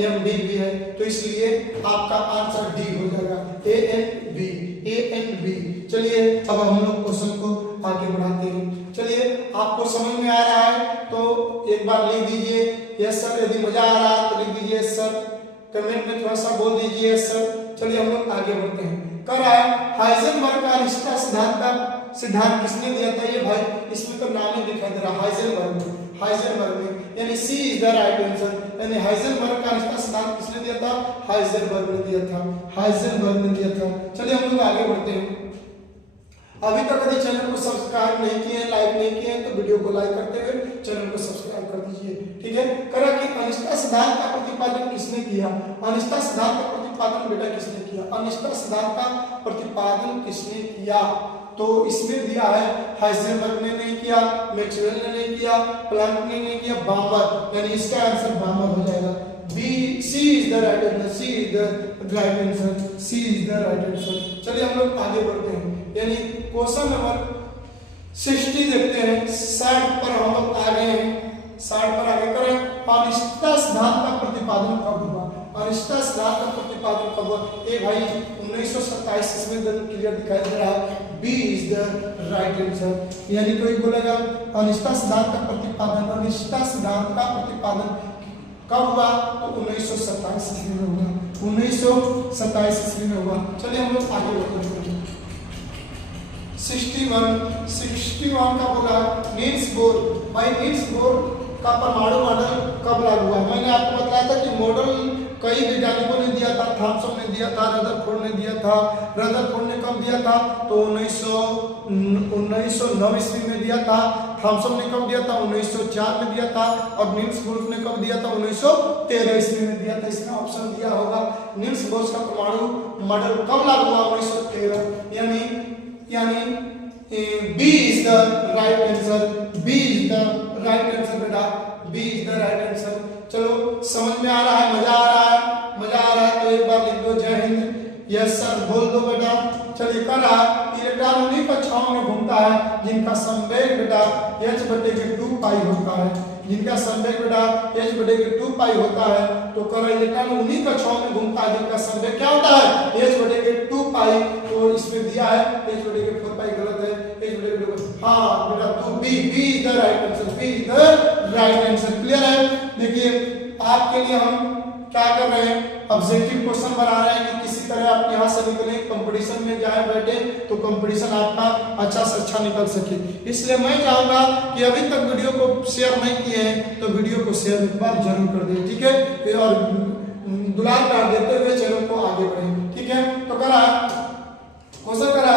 एम बी भी है, तो इसलिए आपका आंसर डी हो जाएगा, A and B, A and B. चलिए अब हम लोग क्वेश्चन को आगे बढ़ाते हैं। चलिए आपको समझ में आ रहा है तो एक बार लिख दीजिए यस सर, यदि मजा आ रहा है तो लिख दीजिए यस सर, कमेंट में थोड़ा सा बोल दीजिए यस सर। चलिए हम लोग आगे बढ़ते हैं। कर रहा है हाइजेनबर्ग का अनिश्चितता सिद्धांत का सिद्धांत किसने दिया था? ये भाई इसमें तो नाम ही दिखाई दे रहा, हाइजेनबर्ग ने, यानी सी इज द राइट आंसर, यानी हाइजेनबर्ग का अनिश्चितता सिद्धांत किसने दिया था? हाइजेनबर्ग ने दिया था, हाइजेनबर्ग ने दिया था। चलिए हम लोग आगे बढ़ते हैं। अभी तक यदि चैनल को सब्सक्राइब नहीं किए हैं, लाइक नहीं किए हैं, तो वीडियो को लाइक करते हुए चैनल को सब्सक्राइब कर दीजिए, ठीक है। करा कि अनिश्चितता सिद्धांत का प्रतिपादन किसने किया? अनिश्चितता सिद्धांत का प्रतिपादन बेटा किसने किया? अनिश्चितता सिद्धांत का प्रतिपादन किसने किया? तो इसमें दिया है हाइजेनबर्ग ने नहीं किया, मैक्सवेल ने नहीं किया, प्लैंक ने नहीं किया, बामर, यानी इसका आंसर बामर हो जाएगा। B, C is the right answer, C is the right answer, C is the right answer. चलिए हम लोग आगे बढ़ते हैं, यानी क्वेश्चन नंबर 60 देखते हैं। 60 पर हम लोग आ गए हैं, 60 पर आगे करें। अनिश्चितता सिद्धांत का प्रतिपादन कब हुआ? अनिश्चितता सिद्धांत का प्रतिपादन कब हुआ? ए भाई 1927 इसमें क्लियर दिखाई दे रहा है, B is the right answer. यानी कोई बोलेगा अनिश्चितता सिद्धांत का प्रतिपादन, अनिश्चितता सिद्धांत का प्रतिपादन कब हुआ? तो 1927 ईस्वी में हुआ, 1927 ईस्वी में हुआ। चलिए हम लोग आगे बढ़ते हैं। 61 का बोला नील्स बोर। भाई नील्स बोर का परमाणु मॉडल कब लागू हुआ? मैंने आपको बताया था कि मॉडल कई वैज्ञानिकों ने दिया था, थॉमसन ने दिया था, रदरफोर्ड ने दिया था। रदरफोर्ड ने कब दिया था? तो 1909 ईस्वी में दिया था। थॉमसन ने कब दिया था? 1904 में दिया था। और नील्स बोर ने कब दिया था? 1913 ईस्वी में दिया था। इसमें ऑप्शन दिया होगा नील्स बोर का परमाणु मॉडल कब लागू हुआ? 1913, यानी B is the right answer, B is the right answer बेटा, B is the right answer. चलो समझ में आ रहा है, मजा आ रहा है, मजा आ रहा है तो एक बार लिख दो जय हिंद, यस सर बोल दो बेटा। चलिए कर रहा इलेक्ट्रॉन उन्हीं कक्षाओं में घूमता है जिनका संवेग बेटा h बटे के 2 पाई होता है, जिनका संवेग बेटा h बटे के 2 पाई होता है। तो कर इलेक्ट्रॉन उन्हीं कक्षाओं में घूमता है जिनका संवेग क्या होता है? h बटे के 2 पाई। तो इसमें दिया है h बटे के 4 पाई, गलत है, h बटे के 2। हाँ बेटा तो B is the right answer, B is the right answer. Clear है? देखिए आपके लिए हम क्या कर रहे हैं, ऑब्जेक्टिव क्वेश्चन बना रहे हैं कि किसी तरह आप यहाँ से निकले, कंपटीशन में जाए बैठे तो कंपटीशन आपका अच्छा से अच्छा निकल सके। इसलिए मैं चाहूंगा कि अभी तक वीडियो को शेयर नहीं किए हैं तो वीडियो को शेयर एक बार जरूर कर दें, ठीक है, और दुलार प्यार देते हुए चैनल को आगे बढ़े, ठीक है। तो करा क्वेश्चन करा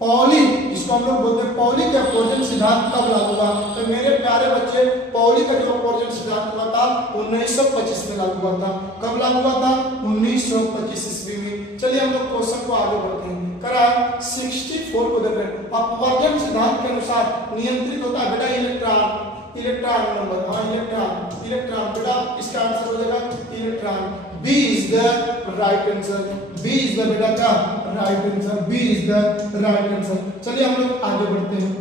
पॉली, इसको हम लोग बोलते हैं पॉली का अपवर्जन सिद्धांत कब लागू हुआ? तो मेरे प्यारे बच्चे पॉली का जो अपवर्जन सिद्धांत हुआ था 1925 में लागू हुआ था। कब लागू हुआ था? 1925 ईस्वी में। चलिए हम लोग क्वेश्चन को आगे बढ़ते हैं। करा 64 को देख रहे हैं। अपवर्जन सिद्धांत के अनुसार नियंत्रित होता है बेटा इलेक्ट्रॉन नंबर, हाँ इलेक्ट्रॉन बेटा इसका आंसर हो जाएगा electron. B is the right answer, B is the बेटा का right answer, B is the right answer. चलिए हम लोग आगे बढ़ते हैं,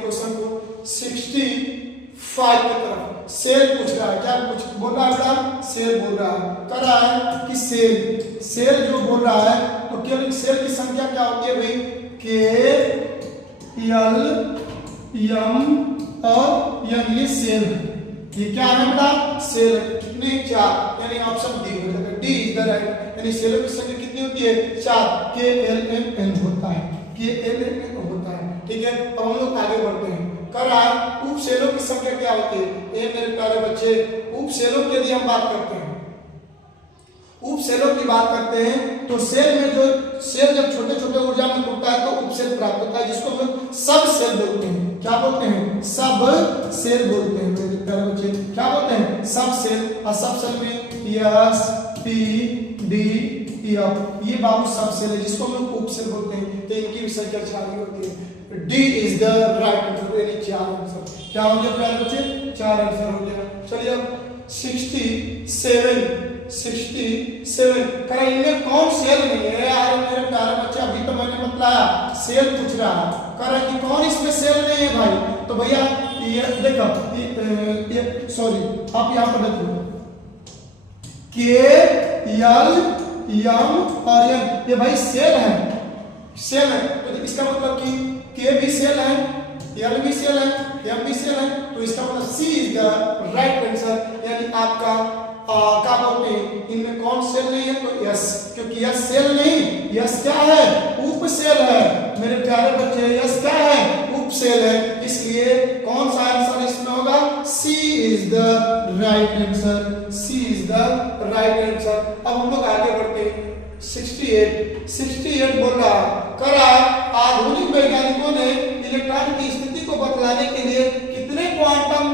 क्वेश्चन को 65 की तरफ। सेल पूछ रहा है, क्या कुछ बोल रहा है बेटा? सेल बोल रहा है, कर रहा है कि सेल जो बोल रहा है तो केवल सेल की संख्या क्या होती है भाई? के एल एम और ये सेल, ये क्या है बेटा? सेल। कितने कितने 4, यानी ऑप्शन डी हो जाएगा, डी इज द राइट। यानी सेलों की संख्या कितनी होती है 4, KLMN होता है, KLMN होता है। ठीक है, अब हम लोग आगे बढ़ते हैं। कर रहा है उप सेलों की संख्या क्या होती है? ये मेरे प्यारे बच्चे उप सेलों की यदि हम बात करते हैं, उप सेलों की बात करते हैं तो सेल में जो सेल जब छोटे छोटे ऊर्जा में टूटता है तो उप सेल प्राप्त होता है, जिसको हम सब सेल बोलते हैं। क्या बोलते हैं? सब सेल बोलते हैं मेरे प्यारे बच्चे। क्या बोलते हैं? सब सेल। और सब सेल में S P D F ये बाबू सब सेल है, जिसको हम लोग उप सेल बोलते हैं। तो इनकी भी संख्या 4 ही होती है। D is the right answer, यानी 4 आंसर। क्या हो गया प्यारे बच्चे? 4 आंसर हो गया। चलिए अब 67 करा इनमें कौन सेल नहीं है यार मेरे प्यारे बच्चे? अभी तो मैंने बताया सेल पूछ रहा है, करा कि कौन इसमें सेल नहीं है भाई? तो भैया ये देखो, ये सॉरी आप यहाँ पर देखो K L M और M, ये भाई सेल है, सेल है। तो इसका मतलब कि K भी सेल है, L भी सेल है, M भी सेल है। तो इसका मतलब C is the right answer. यानी आपका क्या बोलते हैं इनमें कौन सेल नहीं है? तो S, क्योंकि S सेल नहीं, S क्या है? उप सेल है मेरे प्यारे बच्चे। S क्या है? उप सेल है। इसलिए कौन सा आंसर इसमें होगा? C is the right answer, C is the right answer. अब हम लोग आगे बढ़ते हैं। 68 बोल रहा करा आधुनिक वैज्ञानिकों ने इलेक्ट्रॉन की स्थिति को बतलाने के लिए कितने क्वांटम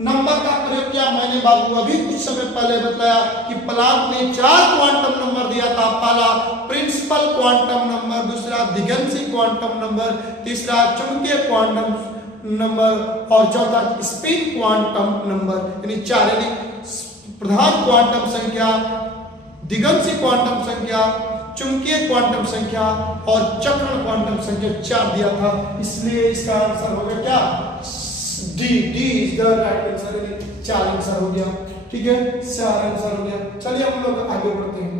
नंबर का प्रयोग किया? मैंने बाबू अभी कुछ समय पहले बताया कि प्लांक ने 4 क्वांटम नंबर दिया था। पहला प्रिंसिपल क्वांटम नंबर, दूसरा दिगंशी क्वांटम नंबर, तीसरा चुंबकीय क्वांटम नंबर और चौथा स्पिन क्वांटम नंबर। यानी 4, यानी प्रधान क्वांटम संख्या, दिगंशी क्वांटम संख्या, चुंबकीय क्वांटम संख्या और चक्रण क्वांटम संख्या 4 दिया था। इसलिए इसका आंसर हो गया क्या? D is the right answer. 4 answer हो गया। ठीक है, 4 आंसर हो गया। चलिए हम लोग आगे बढ़ते हैं।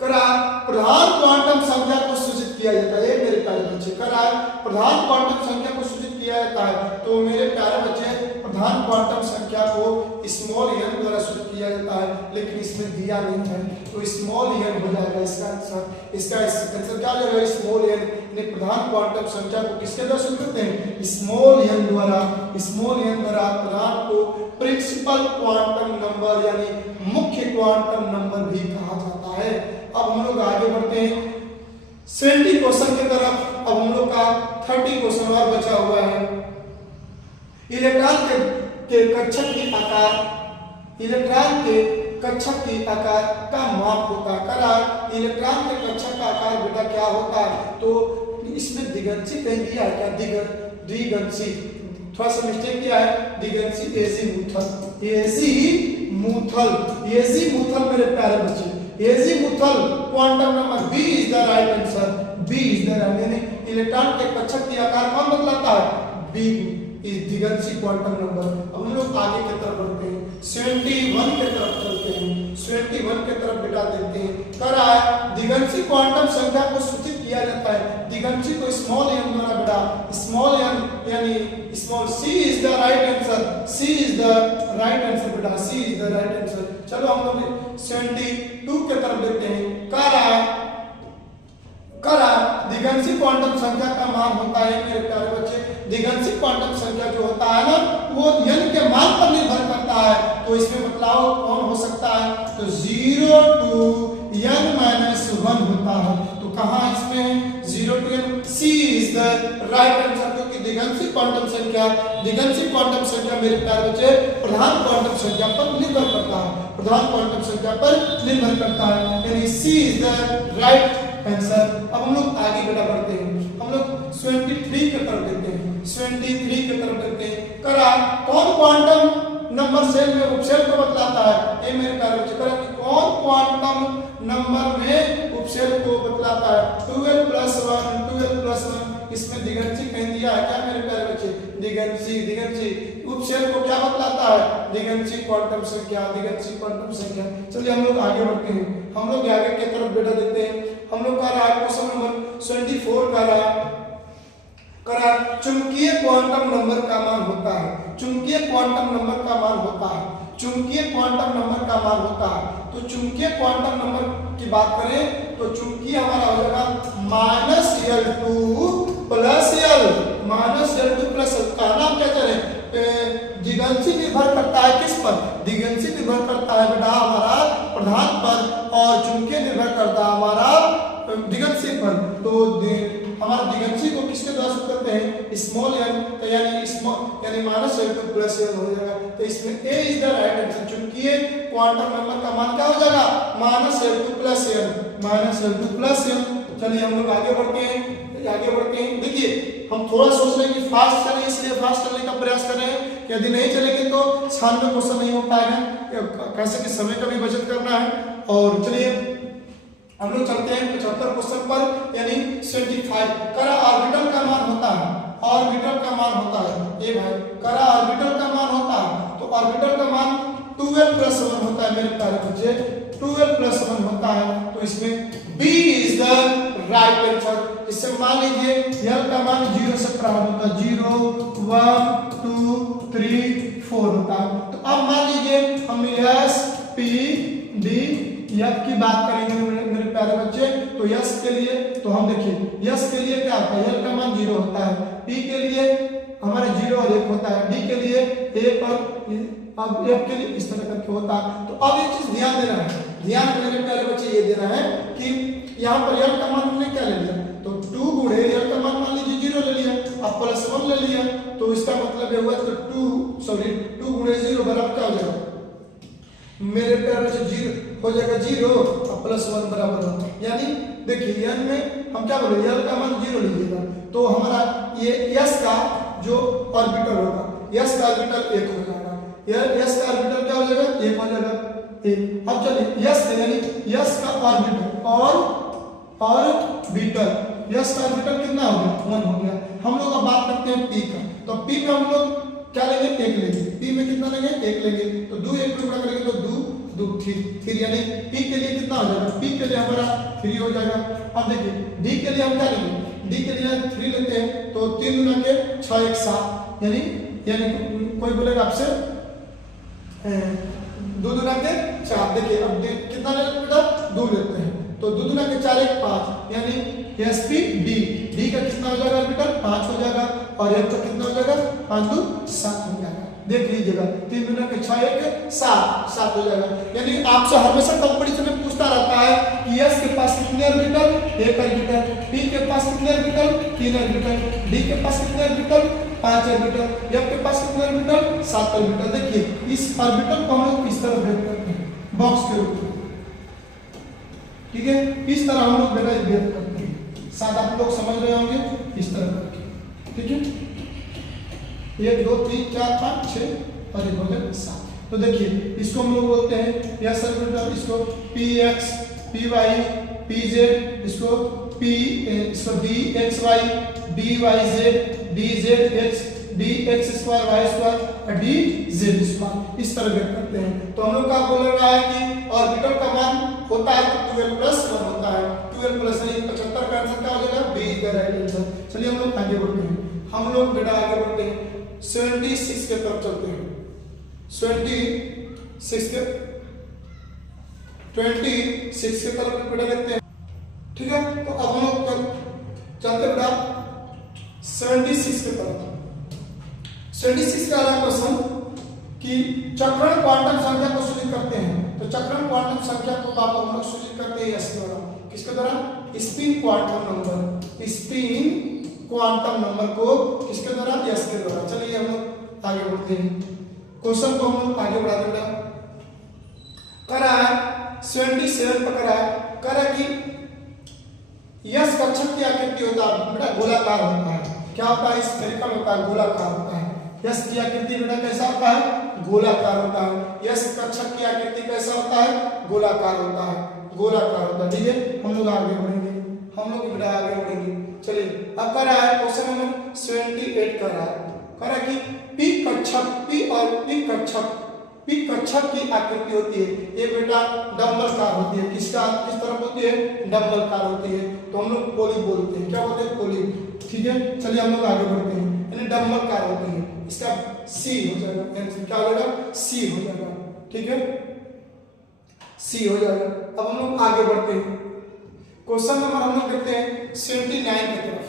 करा प्रधान क्वांटम संख्या को सूचित किया जाता है मेरे प्यारे बच्चे। करा प्रधान क्वांटम संख्या को सूचित किया जाता है। तो मेरे प्यारे बच्चे प्रधान क्वांटम संख्या को स्मॉल n द्वारा सूचित किया जाता है, लेकिन इसमें दिया नहीं है तो स्मॉल n हो जाएगा इसका आंसर। इसका आंसर क्या हो जाएगा? Small n। यानी प्रधान क्वांटम संख्या को किसके द्वारा सूचित करते हैं? स्मॉल n द्वारा। स्मॉल n द्वारा प्रधान को प्रिंसिपल क्वांटम नंबर यानी मुख्य क्वांटम नंबर भी कहा जाता है। अब हम लोग आगे बढ़ते हैं 70 क्वेश्चन की तरफ। अब हम लोग का 30 क्वेश्चन और बचा हुआ है। इलेक्ट्रॉन के कक्षक की आकार, इलेक्ट्रॉन के कक्षक की आकार का माप होता है। करार इलेक्ट्रॉन के कक्षक का आकार बेटा क्या होता है? तो इसमें दिगंशी कहीं दिया है क्या? दिगंशी, थोड़ा सा मिस्टेक किया है। दिगंशी एजीमुथल, एजीमुथल मेरे प्यारे बच्चे। Azimuthal quantum number B is the right answer. B is the right, यानी इलेक्ट्रॉन के कक्षक की आकार कौन बतलाता है? बी इज दिगंशी क्वांटम नंबर। अब हम लोग आगे की तरफ बढ़ते हैं। 71 के तरफ चलते हैं। 71 के तरफ बेटा देखते हैं। करा है दिगंशी क्वांटम संख्या को सूचित किया जाता है। दिगंशी को स्मॉल n द्वारा बेटा, स्मॉल n यानी small c is the right answer. c is the right answer बेटा, c is the right answer. चलो हम लोग 72 के तरफ देखते हैं। करा दिगंशी क्वांटम संख्या का मान होता है मेरे प्यारे बच्चे। दिगंशी क्वांटम संख्या जो होता है ना वो n के मान पर निर्भर करता है। तो इसमें बदलाव कौन हो सकता है? तो 0 to n-1 होता है। तो कहाँ इसमें 0 to n? C is the right answer, क्योंकि दिगंशी क्वांटम संख्या मेरे प्यारे बच्चे प्रधान क्वांटम संख्या पर निर्भर करता है। प्रधान क्वांटम संख्या पर निर्भर करता है, यानी C is the right answer. अब हम लोग आगे बेटा बढ़ते हैं। हम लोग 73 की तरफ देखते हैं। 73 की तरफ देखते हैं। करा कौन क्वांटम नंबर सेल में उपसेल को बतलाता है? ये मेरे प्यारे बच्चे करा कि कौन क्वांटम नंबर में उपसेल को बतलाता है? 12+1 इसमें दिगंशी कहीं दिया है क्या मेरे प्यारे बच्चे? दिगंशी उपसेल को क्या बतलाता है? दिगंशी क्वांटम संख्या। चलिए हम लोग आगे बढ़ते हैं। हम लोग आगे की तरफ बेटा देखते हैं। हम लोग का रहा क्वेश्चन नंबर 24 का रहा चुंबकीय क्वांटम नंबर का मान होता है। चुंबकीय क्वांटम नंबर का मान होता है। चुंबकीय क्वांटम नंबर का मान होता है। तो चुंबकीय क्वांटम नंबर की बात करें तो चुंबकीय हमारा हो जाएगा -L2 plus L, -L2 plus L। कहना हम क्या करें, दिगंशी निर्भर करता है किस पर, दिगंशी निर्भर करता है बेटा हमारा प्रधान पर, और चुंबकीय निर्भर करता है हमारा दिगंशी पर। तो हमारा दिगंशी को किसके द्वारा सूचित करते हैं, स्मॉल एन, तो यानी -L2 प्लस L हो जाएगा। तो इसमें ए इज द राइट आंसर। चुंबकीय क्वांटम नंबर का मान क्या हो जाएगा, -L2 plus L, -L2 plus L। चलिए हम लोग आगे बढ़ते हैं, देखिए हम थोड़ा सोच रहे हैं कि फास्ट चलें, इसलिए फास्ट चलने का प्रयास कर रहे हैं कि यदि नहीं चलेंगे तो 96 क्वेश्चन नहीं हो पाएगा, कैसे कि समय का भी बचत करना है। और चलिए हम लोग चलते हैं 75 क्वेश्चन पर, यानी 25। करा ऑर्बिटल का मान होता है, ऑर्बिटल का मान होता है, ये भाई करा ऑर्बिटल का मान होता है, तो ऑर्बिटल का मान 12 प्लस 1 होता है मेरे प्यारे बच्चे, 12 प्लस 1 होता है। तो इसमें B is the right answer. इससे मान लीजिए L का मान 0 से प्रारंभ होता है, 0 1 2 3 4 होता है। तो अब मान लीजिए हम S P D F की बात करेंगे मेरे प्यारे बच्चे। तो S के लिए तो हम देखिए S के लिए क्या होता है, L का मान 0 होता है, P के लिए हमारे 0 और 1 होता है, D के लिए 1 और अब F के लिए इस तरह करके होता है। तो अब ये चीज ध्यान देना है, ध्यान मेरे प्यारे बच्चे ये देना है कि यहाँ पर L का मान हमने क्या ले लिया, तो 2 गुणे L का मान मान लीजिए 0 ले लिया, अब प्लस 1 ले लिया, तो इसका मतलब ये हुआ तो 2 गुणे 0 बराबर क्या हो जाएगा मेरे प्यारे बच्चे, 0 हो जाएगा 0 और प्लस 1 बराबर 1। यानी देखिए n में हम क्या बोले, L का मान 0 लीजिएगा, तो हमारा ये S का जो ऑर्बिटल होगा, S का ऑर्बिटल 1 हो जाएगा, S का ऑर्बिटल क्या हो जाएगा 1 हो जाएगा 1। अब चलिए S यानी S का ऑर्बिटल और बीटल, S का ऑर्बिटल कितना हो गया 1 हो गया। हम लोग अब बात करते हैं P का, तो P में हम लोग क्या लेंगे 1 लेंगे, P में कितना लेंगे 1 लेंगे, तो 2 1 टुकड़ा करेंगे तो 2 3 यानी P के लिए कितना हो जाएगा, P के लिए हमारा 3 हो जाएगा। अब देखिए D के लिए हम क्या लेंगे, D के लिए 3 लेते हैं, तो 3 गुना के 6 1 7, यानी कोई बोलेगा आपसे 2 गुना के 4। देखिए अब कितना लेते हैं बेटा 2 लेते हैं, तो 2 गुना के 4 1 5, यानी SPD D का कितना हो जाएगा ऑर्बिटल 5 हो जाएगा, और F का कितना हो जाएगा 5 2 7 हो जाएगा। देख लीजिएगा 3 गुना के 6 1 7 हो जाएगा। यानी आपसे हमेशा कंपटीशन में पूछता रहता है कि S के पास कितने ऑर्बिटल 1 ऑर्बिटल, P के पास कितने ऑर्बिटल 3 ऑर्बिटल, D के पास कितने ऑर्बिटल 5 ऑर्बिटल, F के पास कितने ऑर्बिटल 7 ऑर्बिटल। देखिए इस ऑर्बिटल को हम लोग किस तरह भेद करते हैं, बॉक्स के रूप में, ठीक है, इस तरह हम लोग बेटा भेद करते हैं, शायद आप लोग समझ रहे होंगे इस तरह करके, ठीक है 1 2 3 4 5 6 और 1 हो गया 7। तो देखिए इसको हम लोग बोलते हैं S ऑर्बिटल, इसको PX PY PZ, इसको DXY DYZ DZX DX square Y square और DZ स्क्वायर, इस तरह व्यक्त करते हैं। तो हम लोग का बोल रहा है कि ऑर्बिटल का मान होता है तो 12 प्लस 1 होता है, 12 प्लस 1 75 का आंसर क्या हो जाएगा B is the right answer. चलिए हम लोग आगे बढ़ते हैं, हम लोग बेटा आगे बढ़ते हैं 76 के तरफ चलते हैं, 26 के तरफ बेटा देखते हैं, ठीक है। तो अब हम लोग चलते बेटा 76 के तरफ। 76 का अगला क्वेश्चन कि चक्रण क्वांटम संख्या को सूचित करते हैं, तो चक्रण क्वांटम संख्या को हम लोग सूचित करते हैं S द्वारा, किसके द्वारा, spin quantum number, spin quantum number को किसके द्वारा, S के द्वारा। चलिए हम लोग आगे बढ़ते हैं, क्वेश्चन को हम लोग आगे बढ़ा देंगे। करा है 77 पर करा कि S कक्षक की आकृति होता है बेटा गोलाकार होता है, क्या होता है स्फेरिकल होता है, गोलाकार होता है। S की आकृति बेटा कैसा होता है, गोलाकार होता है। S कक्षक की आकृति कैसा होता है, गोलाकार होता है, गोलाकार होता है। ठीक है हम लोग आगे बढ़ेंगे, हम लोग बेटा आगे बढ़ेंगे। चलिए अब कर रहा है क्वेश्चन नंबर 78 कर रहा है, कह रहा है कि P कक्षक की आकृति होती है, ये बेटा डम्बलकार होती है। किस तरफ होती है, डम्बलकार होती है, तो हम लोग पोली बोलते हैं, क्या बोलते हैं, पोली। ठीक है चलिए हम लोग आगे बढ़ते हैं, यानी डम्बलकार होती है, इसका C हो जाएगा, क्या हो जाएगा, C हो जाएगा। ठीक है, सी हो जाएगा। अब हम लोग आगे बढ़ते हैं, क्वेश्चन नंबर हम लोग देखते हैं 79 की तरफ।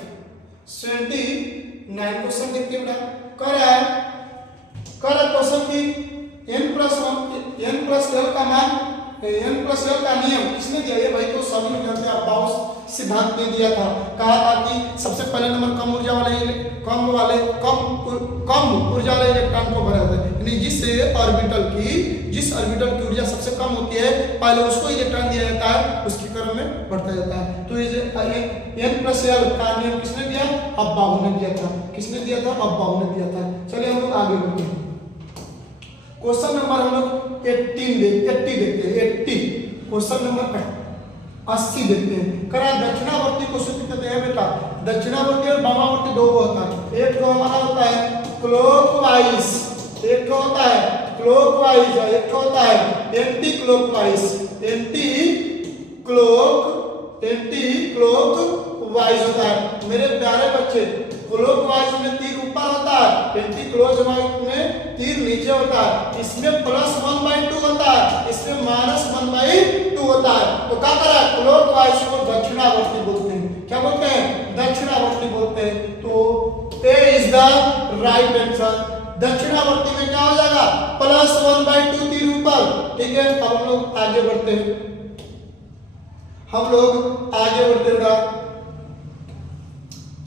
79 क्वेश्चन देखते हैं बेटा, कर रहा है क्वेश्चन की n प्लस l का मान, n प्लस l का नियम किसने दिया? ये भाई तो सभी लोग जानते हैं, आप बाउस सिद्धांत ने दिया था। कहा था कि सबसे पहले नंबर कम ऊर्जा वाले कम ऊर्जा वाले इलेक्ट्रॉन को भरा जाता है, यानी जिस ऑर्बिटल की ऊर्जा सबसे कम होती है पहले उसको इलेक्ट्रॉन दिया जाता है, उसके क्रम में बढ़ता जाता है। तो ये n प्लस l का नियम किसने दिया? अब्बाहू ने दिया था। किसने दिया था? अब्बाहू ने दिया था। चलिए हम लोग आगे बढ़ते हैं, क्वेश्चन नंबर हम लोग 80 देखते हैं। 80 क्वेश्चन नंबर 80 देखते हैं। करा दक्षिणावर्ती को सूचित करते हैं बेटा, दक्षिणावर्ती और वामावर्ती दो होता है। एक तो हमारा होता है क्लॉकवाइज, एक तो होता है क्लॉकवाइज और एक तो होता है एंटी क्लॉकवाइज। एंटी क्लॉकवाइज होता है। मेरे प्यारे बच्चे, क्लॉकवाइज में तीर ऊपर होता है, एंटी क्लॉकवाइज में तीर नीचे होता है। इसमें +1/2 होता है, इसमें -1/2 होता है। तो क्या करा है? क्लॉकवाइज को दक्षिणावर्ती बोलते हैं। क्या बोलते हैं? दक्षिणावर्ती बोलते हैं। तो ए इज द राइट आंसर। दक्षिणावर्ती में क्या हो जाएगा? +1/2 तीर ऊपर। ठीक है, अब हम लोग आगे बढ़ते हैं,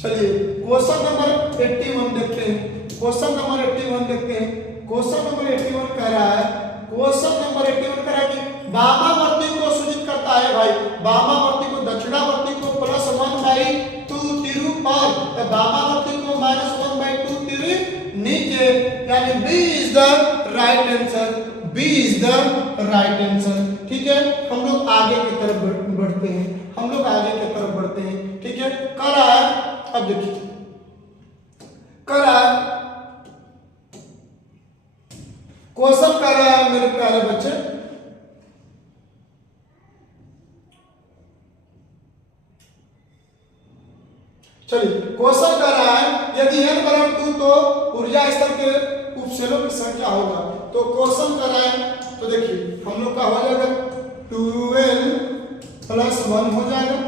चलिए क्वेश्चन नंबर 81 देखते हैं। क्वेश्चन नंबर 81 कह रहा है, कि वामावर्ती को सूचित करता है भाई, वामावर्ती को दक्षिणावर्ती को +1/2 तीर ऊपर, वामावर्ती को -1/2 तीर नीचे, यानी B is the right answer. ठीक है, हम लोग आगे की तरफ बढ़ते हैं। ठीक है, कर रहा है, अब देखिए क्वेश्चन कर रहा है मेरे प्यारे बच्चे, चलिए क्वेश्चन कर रहा है यदि n बराबर 2 तो ऊर्जा स्तर के उपसेलों की संख्या होगा। तो क्वेश्चन कर रहा है, तो देखिए हम लोग का हो जाएगा 12 + 1 हो जाएगा,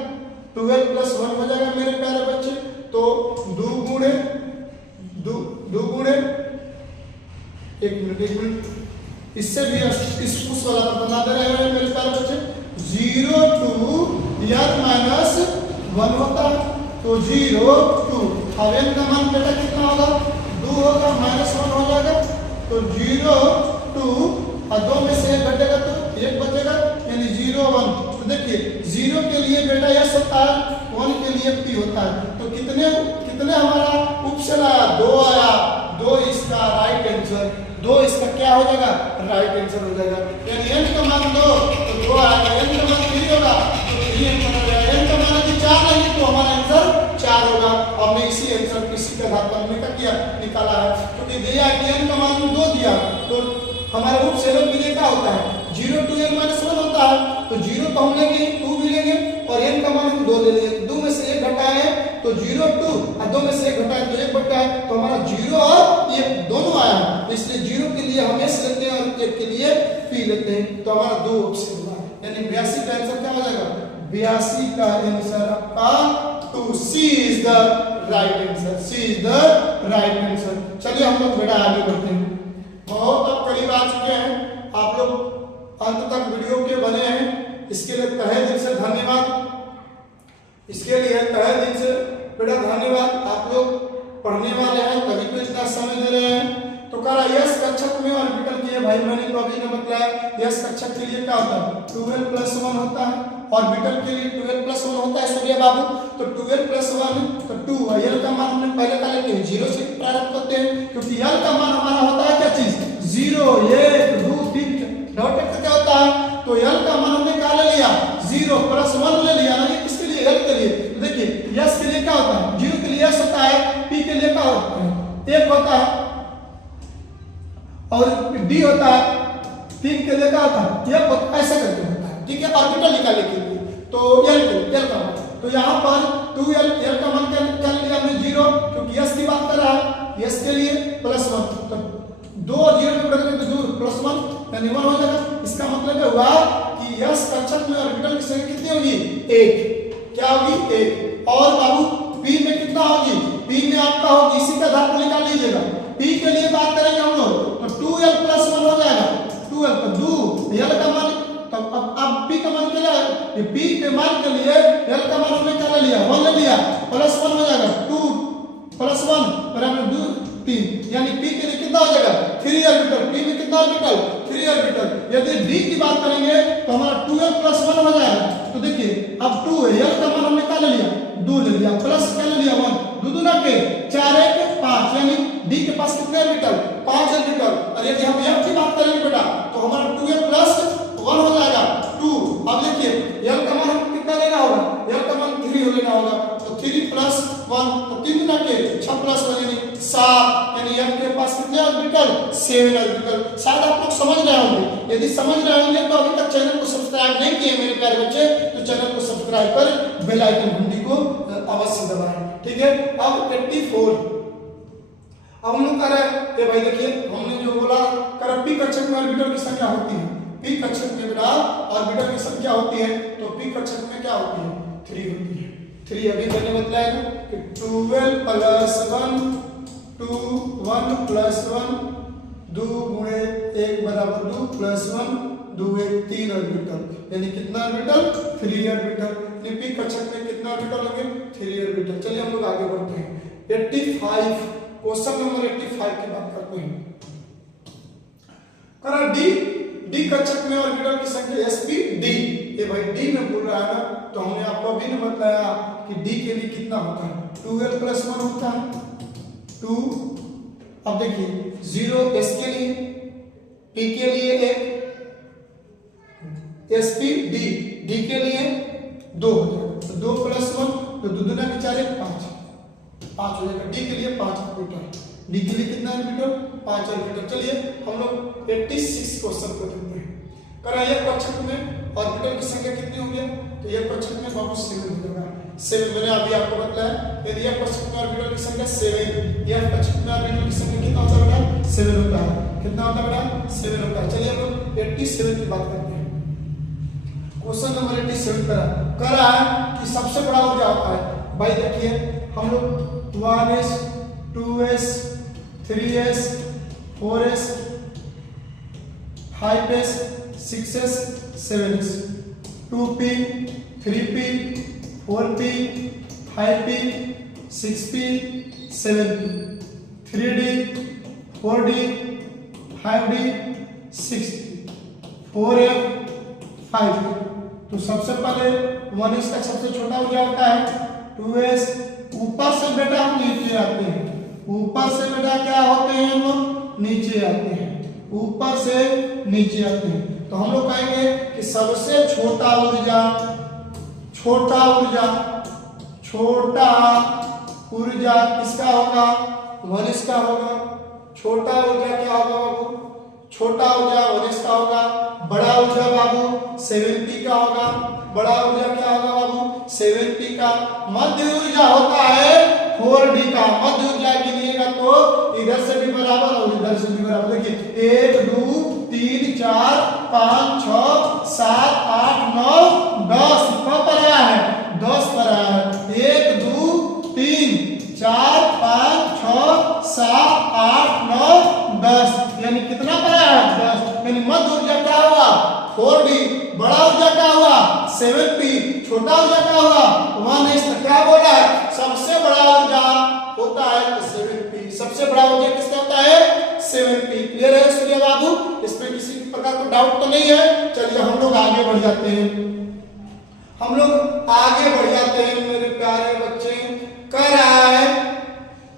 12 + 1 हो जाएगा मेरे प्यारे बच्चे। तो 2 गुणे एक मिनट, इससे भी उस वाला बना दे रहे हैं मेरे प्यारे बच्चे। 0 to n - 1 होता है, तो 0 to, अब n का मान बेटा कितना होगा? 2 होगा, -1 हो जाएगा। तो 0 to, और 2 में से 1 घटेगा तो 1 बचेगा, यानी 0 1। तो देखिए 0 के लिए बेटा s होता है, 1 के लिए p होता है। तो कितने हमारा उपसेल आया? 2 आया। 2 इसका राइट आंसर, 2 इसका क्या हो जाएगा? राइट आंसर हो जाएगा। यानी n का मान 2 तो 2 आएगा, n का मान 3 होगा तो 3 आंसर हो जाएगा। n का मान यदि 4 नहीं तो हमारा आंसर 4 होगा। हमने इसी आंसर किसी के आधार पर हमने क्या किया? निकाला है। क्योंकि दिया कि n का मान 2 दिया, तो हमारे उपसेलों के लिए क्या होता है? 0 to n - 1 होता है। तो 0 तो हम लेंगे, 2 भी लेंगे, और n का मान हम 2 ले लेंगे। 2 में से 1 घटाए तो 0 2, और 2 में से 1 घटाए तो 1 बटा है, तो हमारा 0 और 1 दोनों आया है। इसलिए 0 के लिए हम s लेते हैं और 1 के लिए p लेते हैं। तो हमारा 2 ऑप्शन हुआ, यानी 82 का आंसर क्या हो जाएगा? 82 का आंसर आपका 2, C is the right answer. चलिए हम लोग बेटा आगे बढ़ते हैं। बहुत अब करीब आ चुके हैं, आप लोग अंत तक वीडियो के बने हैं, इसके लिए तहे दिल से धन्यवाद। बेटा धन्यवाद। आप लोग पढ़ने वाले हैं तभी तो इतना समय दे रहे हैं। तो कह रहा यस कक्षक में ऑर्बिटल की है भाई, मैंने तो अभी ने बताया यस कक्षक के लिए क्या होता है? 12 + 1 होता है। ऑर्बिटल के लिए 12 + 1 होता है सूर्य बाबू। तो 12 + 1 तो 2, l का मान हमने पहले का लेते हैं 0 से प्रारंभ करते हैं, क्योंकि l का मान हमारा होता है क्या चीज? 0 1 2 3 डॉट का क्या होता है? तो l का मान हमने क्या ले लिया? 0 + 1 ले लिया ना। ये किसके लिए? l के लिए। तो देखिए s के लिए क्या होता है? 0 के लिए s होता है, p के लिए क्या होता है? 1 होता है, और d होता है 3 के लिए क्या होता है? ये ऐसा करके होता है। ठीक है, ऑर्बिटल निकालने के लिए। तो l का मान, तो यहाँ पर 2l का मान क्या लिया हमने? 0, क्योंकि s की बात कर रहा है। s के लिए +1, तो 2 और 0 में बढ़ गए तो 2 + 1 यानी 1 हो जाएगा। इसका मतलब है हुआ कि यस कक्षक में ऑर्बिटल की संख्या कितनी होगी 1, क्या होगी 1। और बाबू पी में कितना होगी, पी में आपका होगी, इसी का आधार पर निकाल लीजिएगा। पी के लिए बात करेंगे हम लोग तो 2l + 1 हो जाएगा, 2l तो 2 l का मान, तो अब p का मान क्या है, p के मान के लिए l का मान हमने क्या ले लिया 1 ले लिया, +1 हो जाएगा 2 + 1 बराबर 2 3, यानी p के लिए कितना हो जाएगा 3 ऑर्बिटल। p में कितना ऑर्बिटल 3 ऑर्बिटल। यदि d की बात करेंगे तो हमारा 2l + 1 हो जाएगा। तो देखिए अब 2 है, l का मान हमने क्या ले लिया 2 ले लिया, प्लस क्या ले लिया 1, 2 दूना के 4 1 5, यानी d के पास कितने ऑर्बिटल 5 ऑर्बिटल। और यदि हम f की बात करेंगे बेटा तो हमारा 2l + 1 हो जाएगा 2। अब देखिए l का मान हमको कितना लेना होगा, l का मान 3 लेना होगा, तो 3 + 1 तो 3 दूना के 6 + 1 यानी 7, यानी f के पास कितने ऑर्बिटल 7 ऑर्बिटल। शायद आप लोग समझ रहे होंगे, यदि समझ रहे होंगे तो अभी तक चैनल को सब्सक्राइब नहीं किए मेरे प्यारे बच्चे तो चैनल को सब्सक्राइब कर बेल आइकन घंटी को अवश्य दबाएं, ठीक है। अब 84 अब हम लोग कर रहे हैं, ये भाई देखिए हमने जो बोला कर p कक्षक में ऑर्बिटल की संख्या होती है, p कक्षक में बेटा ऑर्बिटल की संख्या होती है तो p कक्षक में क्या होती है 3 होती है। 3 अभी मैंने बताया ना कि 12 + 1 2 1 + 1 2 गुणे 1 बराबर 2 + 1 2 1 3 ऑर्बिटल, यानी कितना ऑर्बिटल 3 ऑर्बिटल। p कक्षक में कितना ऑर्बिटल होंगे 3 ऑर्बिटल। चलिए हम लोग आगे बढ़ते हैं 85, क्वेश्चन नंबर 85 की बात करते हैं। करा d कक्षक में ऑर्बिटल की संख्या sp d, ये भाई d में बोल रहा है ना, तो हमने आपको अभी ने बताया कि d के लिए कितना होता है 2l + 1 होता है 2। अब देखिए 0 s के लिए, p के लिए 1, sp d के लिए 2 हो जाएगा, तो 2 + 1 तो 2 दूना के 4 1 5 5 हो जाएगा। d के लिए 5 ऑर्बिटल, d के लिए कितना ऑर्बिटल 5 ऑर्बिटल। चलिए हम लोग 86 क्वेश्चन को देखते हैं। करा एक कक्षक में ऑर्बिटल की संख्या कितनी होगी, तो एक कक्षक में बाबू 7 हो जाएगा 7। मैंने अभी आपको बताया यदि एक कक्षक में ऑर्बिटल की संख्या 7, यह कक्षक में ऑर्बिटल की संख्या कितना होता है बेटा 7 होता है, कितना होता है बेटा 7 होता है। चलिए हम लोग 87 की बात करते हैं। क्वेश्चन नंबर 87 करा है कि सबसे बड़ा ऊर्जा होता है भाई, देखिए हम लोग 1s 2s 3s 4s 5s 6s 7s 2p 3p 4p 5p 6p 7p 3d 4d 5d 6d 4f 5f। तो सबसे पहले 1s तक सबसे छोटा ऊर्जा होता है 2s। ऊपर से बेटा हम नीचे आते हैं, ऊपर से बेटा क्या होते हैं हम नीचे आते हैं, ऊपर से नीचे आते हैं। तो हम लोग कहेंगे कि सबसे छोटा ऊर्जा किसका होगा 1s का होगा। छोटा ऊर्जा क्या होगा बाबू, छोटा ऊर्जा 1s का होगा। बड़ा ऊर्जा बाबू 7p का होगा, बड़ा ऊर्जा क्या होगा बाबू 7p का। मध्य ऊर्जा होता है 4d का। मध्य ऊर्जा गिनिएगा तो इधर से भी बराबर और इधर से भी बराबर। देखिए 1 2 3 4 5 6 7 8 9 10 कहाँ पर आया है 10 पर आया है। 1 2 3 4 5 6 7 8 9 10 यानी कितना पर आया है 10। यानी मध्य ऊर्जा क्या हुआ 4d, बड़ा ऊर्जा क्या हुआ 7p, छोटा ऊर्जा क्या हुआ 1s। क्या बोला है सबसे बड़ा ऊर्जा होता है 7p, सबसे बड़ा ऊर्जा किसका होता है 7p। क्लियर है सूर्य बाबू, इसमें किसी प्रकार का डाउट तो नहीं है। चलिए हम लोग आगे बढ़ जाते हैं, हम लोग आगे बढ़ जाते हैं मेरे प्यारे बच्चे। कह रहा है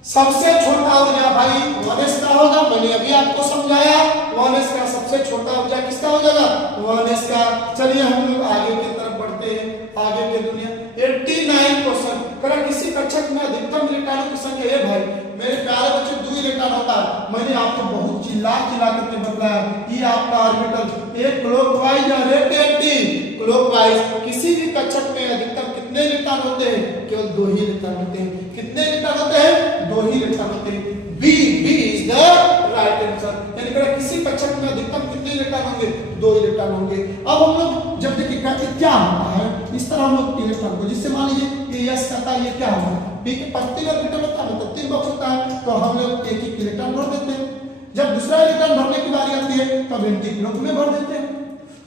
सबसे छोटा ऊर्जा भाई 1s का होगा, मैंने अभी आपको समझाया 1s का सबसे छोटा ऊर्जा किसका हो जाएगा 1s का। चलिए हम लोग आगे की तरफ बढ़ते हैं, आगे के दुनिया 89 क्वेश्चन। करा किसी कक्षक में अधिकतम इलेक्ट्रॉनों की संख्या है भाई मेरे प्यारे बच्चे 2 इलेक्ट्रॉन होता है। मैंने आपको बहुत चिल्ला करके बताया ये आपका ऑर्बिटल एक क्लॉकवाइज और एक एंटी क्लॉकवाइज। किसी भी कक्षक में अधिकतम कितने इलेक्ट्रॉन होते हैं केवल 2 ही इलेक्ट्रॉन होते हैं। कितने इलेक्ट्रॉन होते हैं 2 ही इलेक्ट्रॉन होते हैं। B is the right answer. यानी किसी कक्षक में अधिकतम कितने इलेक्ट्रॉन है ये क्या होगा, पी के पास 3 ऑर्बिटल होता है, मतलब 3 बॉक्स होता है, तो हम लोग एक एक इलेक्ट्रॉन भर देते हैं। जब दूसरा इलेक्ट्रॉन भरने की बारी आती है तब एंटी क्लॉक में भर देते हैं।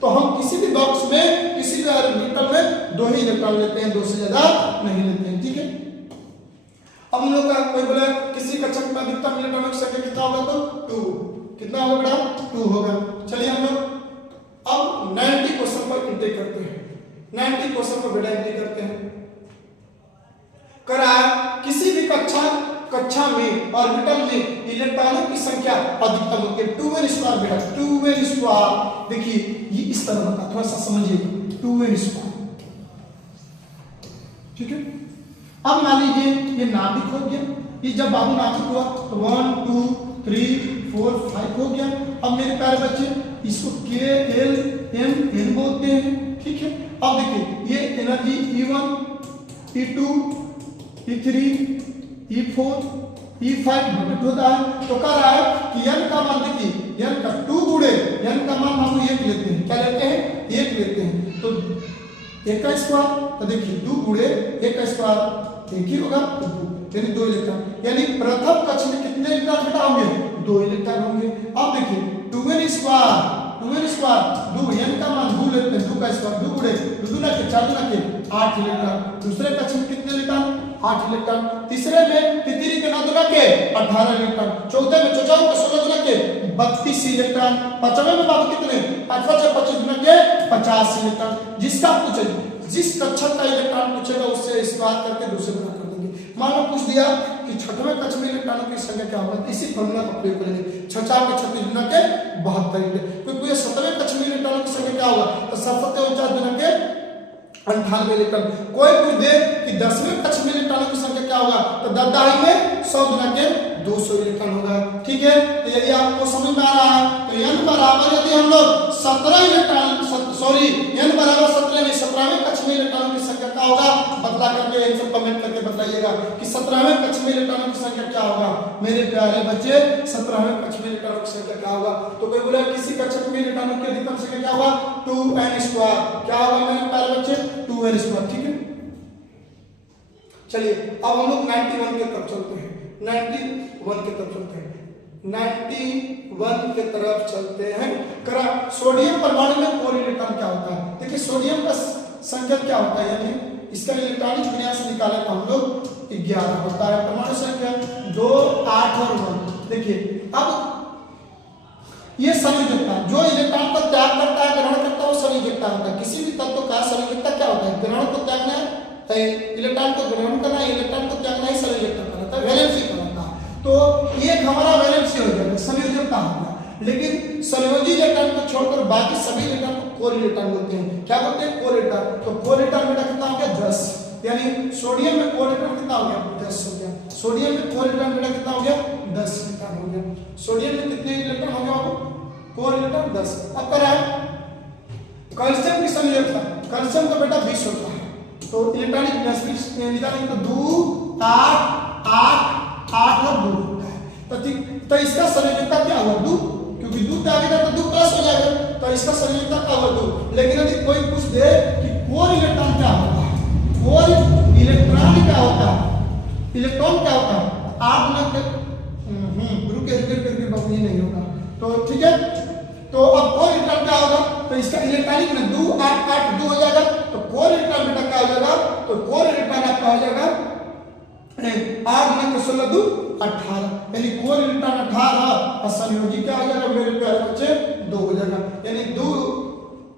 तो हम किसी भी बॉक्स में किसी भी ऑर्बिटल में 2 ही इलेक्ट्रॉन लेते हैं, 2 से ज्यादा नहीं लेते हैं, ठीक है। अब हम लोग का कोई बोला किसी कक्षक में अधिकतम इलेक्ट्रॉनों की संख्या कितना होगा, तो 2, कितना होगा, 2 होगा। चलिए हम लोग अब 90 क्वेश्चन पर एंट्री करते हैं, 90 क्वेश्चन पर बेटा एंट्री करते हैं। करा किसी भी कक्षा में ऑर्बिटल में इलेक्ट्रॉनों की संख्या अधिकतम होती है 2n स्क्वायर बेटा, 2n स्क्वायर। देखिए ये इस तरह होता है, थोड़ा सा समझिएगा, 2n स्क्वायर, ठीक है। अब मान लीजिए ये नाभिक हो गया, ये जब बाबू नाभिक हुआ तो 1 2 3 4 5 हो गया। अब मेरे प्यारे बच्चे इसको K L M N बोलते हैं, ठीक है। अब देखिए ये energy E1 E2 E3 E4 E5 घटित होता है। तो कह रहा है कि n का मान देखिए, n का 2 गुणे n का मान हम 1 लेते हैं, क्या लेते हैं, 1 लेते हैं। तो 1 का स्क्वायर, तो देखिए 2 गुणे 1 का स्क्वायर 1 ही होगा, तो 2 यानी 2 इलेक्ट्रॉन, यानी प्रथम कक्ष में कितने इलेक्ट्रॉन बेटा होंगे, 2 इलेक्ट्रॉन होंगे। अब देखिए 2n स्क्वायर 2 n का मान 2 लेते हैं, 2 का स्क्वायर 2 गुणे 2 ना के 4 ना के 8 इलेक्ट्रॉन। दूसरे कक्ष में कितने इलेक्ट्रॉन, 8 इलेक्ट्रॉन। तीसरे में तितरी के 9 दुना के 18 इलेक्ट्रॉन। चौथे में चौचाओं के 16 दुना के 32 इलेक्ट्रॉन। पांचवें में बाबू कितने, 5 से 25 दुना के 50 इलेक्ट्रॉन। जिसका पूछे, जिस कक्षक का इलेक्ट्रॉन पूछेगा उससे स्क्वायर करके दूसरे गुना कर देंगे। मान लो पूछ दिया कि छठवें कक्ष में इलेक्ट्रॉनों की संख्या क्या होगा, इसी फॉर्मूला का प्रयोग करेंगे, 6 के 36 दुना के 72। क्योंकि 7वें कक्ष में इलेक्ट्रॉनों की संख्या क्या होगा, तो 7 × 49 दुना के 98 इलेक्ट्रॉन। कोई पूछ दे कि 10वें कक्ष में इलेक्ट्रॉनों की संख्या क्या होगा, तो 10 दाई में 100 गुना के 200 इलेक्ट्रॉन होगा, ठीक है। तो यदि आपको समझ में आ रहा है तो n बराबर यदि हम लोग 17 इलेक्ट्रॉन n बराबर 17 में 17वें कक्ष में इलेक्ट्रॉनों की संख्या क्या होगा, बदला करके आंसर कमेंट करके बताइएगा कि 17वें कक्ष में इलेक्ट्रॉनों की संख्या क्या होगा। मेरे प्यारे बच्चे 17वें कक्ष में इलेक्ट्रॉनों की संख्या क्या होगा, तो कोई बोला किसी कक्षक में इलेक्ट्रॉनों की अधिकतम संख्या क्या होगा, 2n स्क्वायर। क्या होगा मेरे प्यारे बच्चे, 2n स्क्वायर, ठीक है। चलिए अब हम लोग 91 के तरफ चलते हैं, 91 के तरफ चलते हैं, 91 के तरफ चलते हैं। करा सोडियम परमाणु में कोर इलेक्ट्रॉन क्या होता है। देखिए सोडियम का संख्या क्या होता है, यानी इसका इलेक्ट्रॉनिक विन्यास निकाले तो हम लोग 11 होता है। परमाणु संख्या 2 8 और 1। देखिए अब ये संयोजकता, जो इलेक्ट्रॉन को त्याग करता है ग्रहण करता है वो संयोजकता होता है। किसी भी तत्व का संयोजकता क्या होता है, ग्रहण को त्यागना है, इलेक्ट्रॉन को ग्रहण करना है, इलेक्ट्रॉन को त्यागना ही संयोजकता कहलाता है, वैलेंसी कहलाता है। तो एक हमारा वैलेंसी हो जाएगा, संयोजकता होगा। लेकिन संयोजी इलेक्ट्रॉन को छोड़कर बाकी सभी इलेक्ट्रॉन को कोर इलेक्ट्रॉन बोलते हैं। क्या बोलते हैं, कोर इलेक्ट्रॉन। तो कोर इलेक्ट्रॉन बेटा कितना हो गया, 10, यानी सोडियम में कोर इलेक्ट्रॉन कितना हो गया, 10 हो गया। सोडियम में कोर इलेक्ट्रॉन बेटा कितना हो गया, 10 इलेक्ट्रॉन हो गया। सोडियम में कितने इलेक्ट्रॉन हो गया बाबू, कोर इलेक्ट्रॉन 10। अब कर रहा है कैल्शियम की संयोजकता, कैल्शियम का बेटा 20 होता है। तो इलेक्ट्रॉनिक निकालेंगे तो 2 8 8 8 और 2 होता है। तो इसका संयोजकता क्या होगा, 2, क्योंकि 2 त्यागेगा तो 2 प्लस हो जाएगा, तो इसका संयोजकता क्या होगा, 2। लेकिन यदि कोई पूछ दे कि कोर इलेक्ट्रॉन क्या होता है, कोर इलेक्ट्रॉन क्या होता है, इलेक्ट्रॉन क्या होता है, आप ना रुके बाबू ये नहीं होगा, तो ठीक है। तो अब कोर इलेक्ट्रॉन क्या होगा, तो इसका इलेक्ट्रॉनिक में 2 8 8 2 हो जाएगा। तो कोर इलेक्ट्रॉन बेटा क्या हो जाएगा, तो कोर इलेक्ट्रॉन आपका हो जाएगा 8 × 16 2 18, यानी कोर इलेक्ट्रॉन 18 और संयोजी क्या हो जाएगा मेरे प्यारे बच्चे, 2 हो जाएगा, यानी 2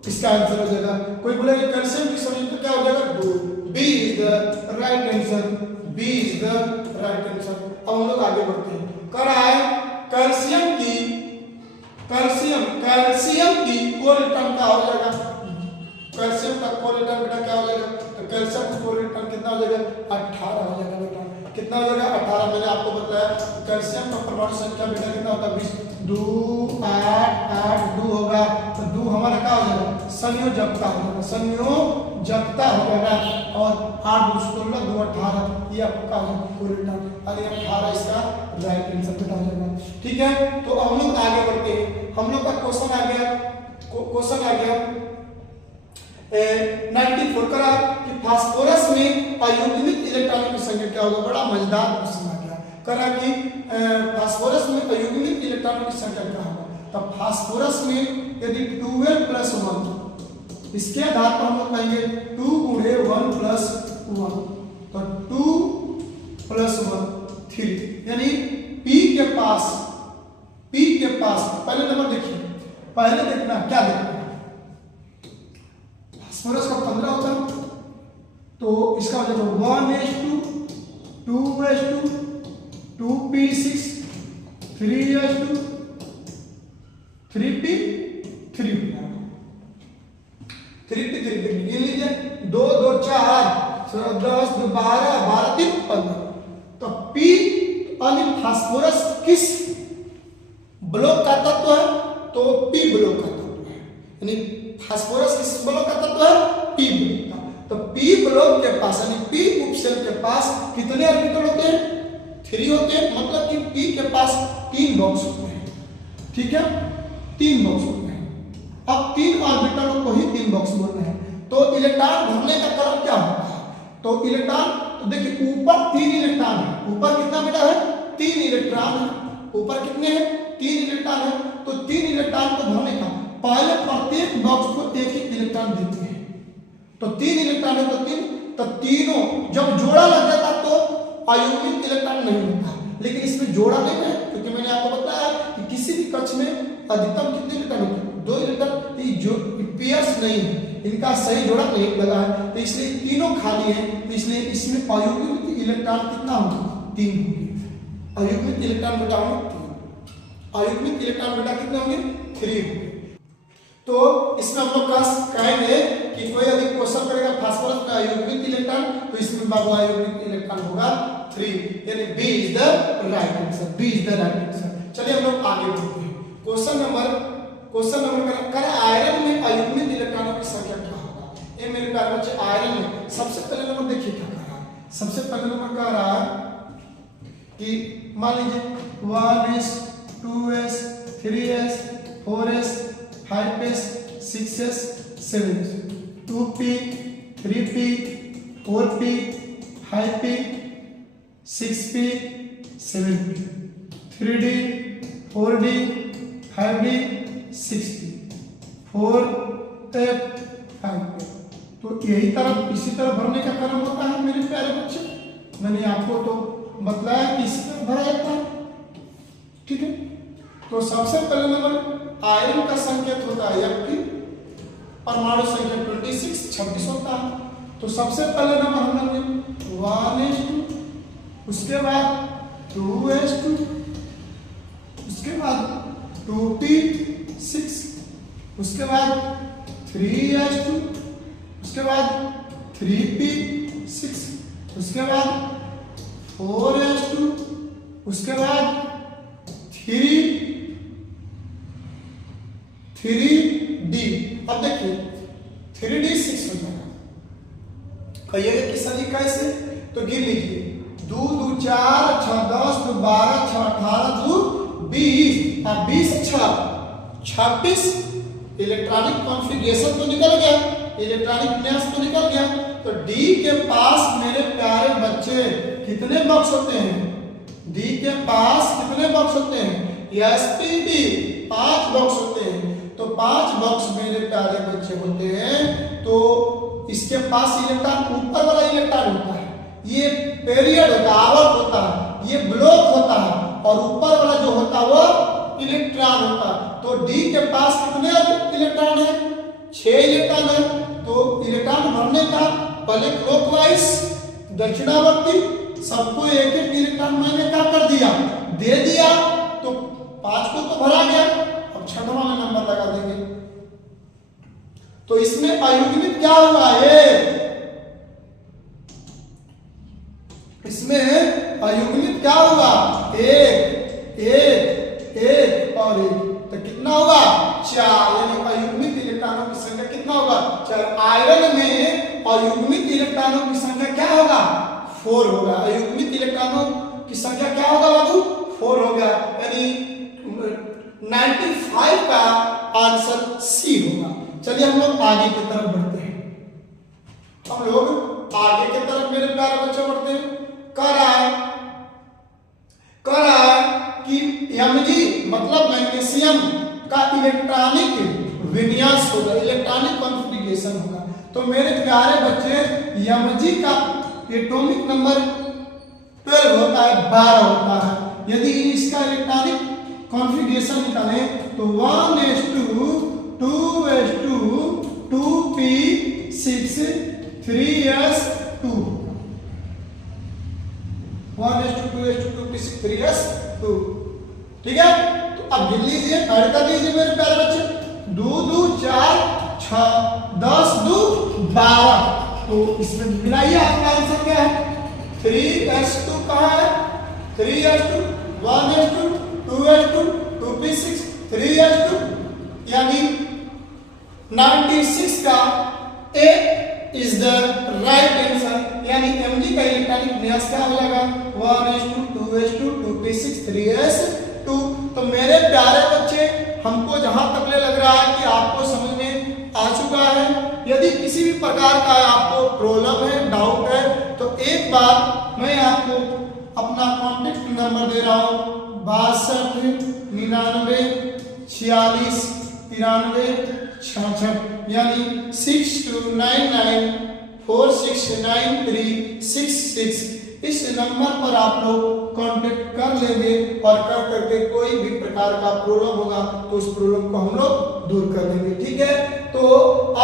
इसका आंसर हो जाएगा। कोई बोलेगा कैल्शियम की संयोजकता क्या हो जाएगा, 2। B is the right answer, B is the right answer. अब हम लोग आगे बढ़ते हैं। कर रहा है कैल्शियम की कोर इलेक्ट्रॉन क्या हो जाएगा, कैल्शियम का कोर इलेक्ट्रॉन बेटा क्या हो जाएगा, तो कैल्शियम का कोर इलेक्ट्रॉन कितना हो जाएगा, 18 हो जाएगा बेटा। कितना हो जाएगा, 18। मैंने आपको बताया कैल्शियम का परमाणु संख्या बेटा कितना होता है, 20। 2 8 8 2 होगा, तो 2 हमारा क्या हो जाएगा, संयोजकता हो जाएगा, संयोजकता हो जाएगा। और 8 2 16 2 18, ये आपका क्या हो जाएगा, कोर इलेक्ट्रॉन, और 18 इसका राइट आंसर बेटा हो जाएगा, ठीक है। तो हम लोग आगे बढ़ते हैं। हम लोग का क्वेश्चन आ गया 94 करा कि फास्फोरस में अयुग्मित इलेक्ट्रॉनों की संख्या क्या होगा। बड़ा मजेदार क्वेश्चन आ गया। करा कि फास्फोरस में अयुग्मित इलेक्ट्रॉनों की संख्या क्या होगा। तब फास्फोरस में यदि 12 + 1, इसके आधार पर हम लोग कहेंगे 2 × 1 + 1, तो 2 + 1 3, यानी P के पास पहले नंबर देखिए, पहले देखना क्या देखना, फास्फोरस का 15 होता है, तो इसका हो जाएगा 1s2 2s2 2p6 3s2 3p3 गिन लीजिए, 2 2 4 10 12 12 3 15। तो P यानी फास्फोरस किस ब्लॉक का तत्व है, तो P ब्लॉक का तत्व है, यानी फास्फोरस किस ब्लॉक का तत्व है, P ब्लॉक का। तो P ब्लॉक के पास यानी P उपसेल के पास कितने ऑर्बिटल होते हैं, 3 होते हैं, मतलब कि P के पास 3 बॉक्स होते हैं, ठीक है, 3 बॉक्स होते हैं। अब 3 ऑर्बिटलों को ही 3 बॉक्स बोलते हैं। तो इलेक्ट्रॉन भरने का क्रम क्या होता है, तो इलेक्ट्रॉन, तो देखिए ऊपर 3 इलेक्ट्रॉन है, ऊपर कितना बेटा है, 3 इलेक्ट्रॉन है, ऊपर कितने हैं, 3 इलेक्ट्रॉन है। तो 3 इलेक्ट्रॉन को भरने का पहले प्रत्येक बॉक्स को एक इलेक्ट्रॉन देते हैं, तो 3 इलेक्ट्रॉन है, तो तीनों जब जोड़ा लग जाता तो अयुग्मित इलेक्ट्रॉन नहीं होता, लेकिन इसमें जोड़ा नहीं है, क्योंकि मैंने आपको बताया कि किसी भी कक्ष में अधिकतम कितने इलेक्ट्रॉन होते हैं, 2 इलेक्ट्रॉन, जो पेयर्स नहीं है, इनका सही जोड़ा नहीं लगा है, तो इसलिए तीनों खाली है, तो इसलिए इसमें अयुग्मित इलेक्ट्रॉन कितना होगा, 3 होंगे। अयुग्मित इलेक्ट्रॉन बेटा होंगे 3, अयुग्मित इलेक्ट्रॉन बेटा कितने होंगे, 3 होंगे। तो इसमें हम लोग कहेंगे कि कोई यदि क्वेश्चन करेगा फास्फोरस में अयुग्मित इलेक्ट्रॉन, तो इसमें बाबू अयुग्मित इलेक्ट्रॉन होगा 3, यानी B is the right answer, B is the right answer. चलिए हम लोग आगे बढ़ते हैं। क्वेश्चन नंबर कर आयरन में अयुग्मित इलेक्ट्रॉनों की संख्या क्या होगा। ये मेरे प्यारे बच्चे आयरन में सबसे पहले नंबर देखिए क्या कर रहा है, सबसे पहले नंबर कह रहा है कि मान लीजिए 1s 2s 3s 4s 5s 6s 7s 2p 3p 4p 5p 6p 7p 3d 4d 5d 6d 4f 5f। तो यही तरफ इसी तरह भरने का क्रम होता है मेरे प्यारे बच्चे, मैंने आपको तो बतलाया कि इसी तरह भरा जाता है, ठीक है। तो सबसे पहले नंबर आयरन का संकेत होता है Fe, परमाणु संख्या 26 होता है। तो सबसे पहले नंबर हम लोग 1s2, उसके बाद 2s2, उसके बाद 2p6, उसके बाद 3s2, उसके बाद 3p6, उसके बाद 4s2, उसके बाद 3d। अब देखिए 3d 6 हो जाएगा, कहिएगा कि सर कैसे, तो गिन लीजिए 2 2 4 6 10 2 12 6 18 2 20 और 20 26 इलेक्ट्रॉनिक कॉन्फ़िगरेशन तो निकल गया, इलेक्ट्रॉनिक विन्यास तो निकल गया। तो D के पास मेरे प्यारे बच्चे कितने बॉक्स होते हैं, D के पास कितने बॉक्स होते हैं, sp_d 5 बॉक्स होते हैं। तो 5 बॉक्स मेरे प्यारे बच्चे होते हैं, तो इसके पास इलेक्ट्रॉन ऊपर वाला इलेक्ट्रॉन होता है, ये पेरियड होता है, आवर्त होता है, ये ब्लॉक होता है, और ऊपर वाला जो होता है वो इलेक्ट्रॉन होता है। तो D के पास कितने इलेक्ट्रॉन है, 6 इलेक्ट्रॉन है। तो इलेक्ट्रॉन भरने का पहले क्लॉकवाइज दक्षिणावर्ती सबको एक एक इलेक्ट्रॉन मैंने क्या कर दिया, दे दिया, तो 5 को तो भरा गया। अब 6वां वाला नंबर लगा देंगे, तो इसमें अयुग्मित क्या हुआ, इसमें अयुग्मित क्या हुआ, 1 1 1 और 1, तो कितना होगा 4, यानी अयुग्मित इलेक्ट्रॉनों की संख्या कितना होगा 4। आयरन में अयुग्मित इलेक्ट्रॉनों की संख्या क्या होगा 4 होगा, अयुग्मित इलेक्ट्रॉनों की संख्या क्या होगा बाबू 4 होगा, यानी 95 का आंसर सी होगा। चलिए हम लोग आगे की तरफ बढ़ते हैं। हम लोग आगे की तरफ मेरे प्यारे बच्चे बढ़ते हैं। कह रहा है कि Mg मतलब मैग्नीशियम का इलेक्ट्रॉनिक विन्यास होगा, इलेक्ट्रॉनिक कॉन्फ़िगरेशन होगा। तो मेरे प्यारे बच्चे Mg का एटॉमिक नंबर 12 होता है, 12 होता है। यदि इसका इलेक्ट्रॉनिक कॉन्फ़िगरेशन निकालें तो 1s2 2s2 2p6 3s2 1s2 2s2 2p6 3s2। ठीक है, तो अब गिन लीजिए, ऐड कर लीजिए मेरे प्यारे बच्चे। 2 2 4 6 10 2 12। तो इसमें मिलाइए, आपका आंसर क्या है? 3s2 कहाँ है? 3s2 1s2 2s2 2p6 3s2, यानी 96 का A is the right answer. यानी Mg का इलेक्ट्रॉनिक विन्यास क्या हो जाएगा? 1s2 2s2 2p6 3s2। तो मेरे प्यारे बच्चे, हमको जहां तक लग रहा है कि आपको समझ में आ चुका है। यदि किसी भी प्रकार का आपको प्रॉब्लम है, डाउट है, तो एक बार मैं आपको अपना कॉन्टेक्ट नंबर दे रहा हूं 62 99 46 93 66, यानी 6299 469366। इस नंबर पर आप लोग कांटेक्ट कर लेंगे और कर करके कोई भी प्रकार का प्रॉब्लम होगा तो उस प्रॉब्लम को हम लोग दूर कर देंगे। ठीक है, तो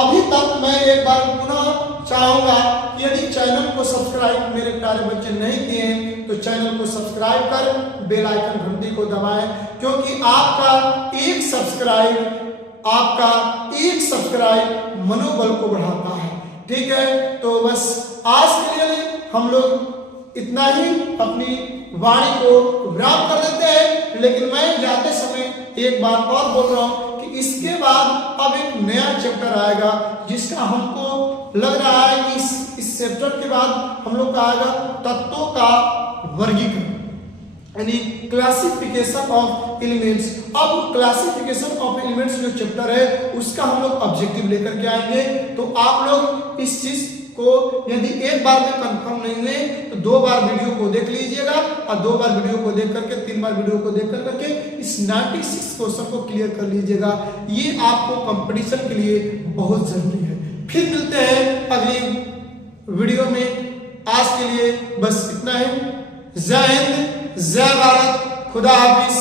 अभी तक मैं एक बार पुनः चाहूंगा कि यदि चैनल को सब्सक्राइब मेरे प्यारे बच्चे नहीं किए हैं तो चैनल को सब्सक्राइब कर बेल आइकन घंटी को दबाएं, क्योंकि आपका एक सब्सक्राइब मनोबल को बढ़ाता है। ठीक है, तो बस आज के लिए हम लोग इतना ही अपनी वाणी को विराम कर देते हैं। लेकिन मैं जाते समय एक बात और बोल रहा हूं कि इसके बाद अब एक नया चैप्टर आएगा, जिसका हमको लग रहा है कि इस चैप्टर के बाद हम लोग का आएगा तत्वों का वर्गीकरण, यानी क्लासिफिकेशन ऑफ एलिमेंट्स। अब क्लासिफिकेशन ऑफ एलिमेंट्स जो चैप्टर है उसका हम लोग ऑब्जेक्टिव लेकर के आएंगे। तो आप लोग इस चीज को यदि एक बार में कंफर्म नहीं हुए तो 2 बार वीडियो को देख लीजिएगा, और 2 बार वीडियो को देख करके 3 बार वीडियो को देख करके इस 96 क्वेश्चन को क्लियर कर लीजिएगा। ये आपको कंपटीशन के लिए बहुत जरूरी है। फिर मिलते हैं अगली वीडियो में। आज के लिए बस इतना ही। जय हिंद, जय भारत, खुदा हाफिज।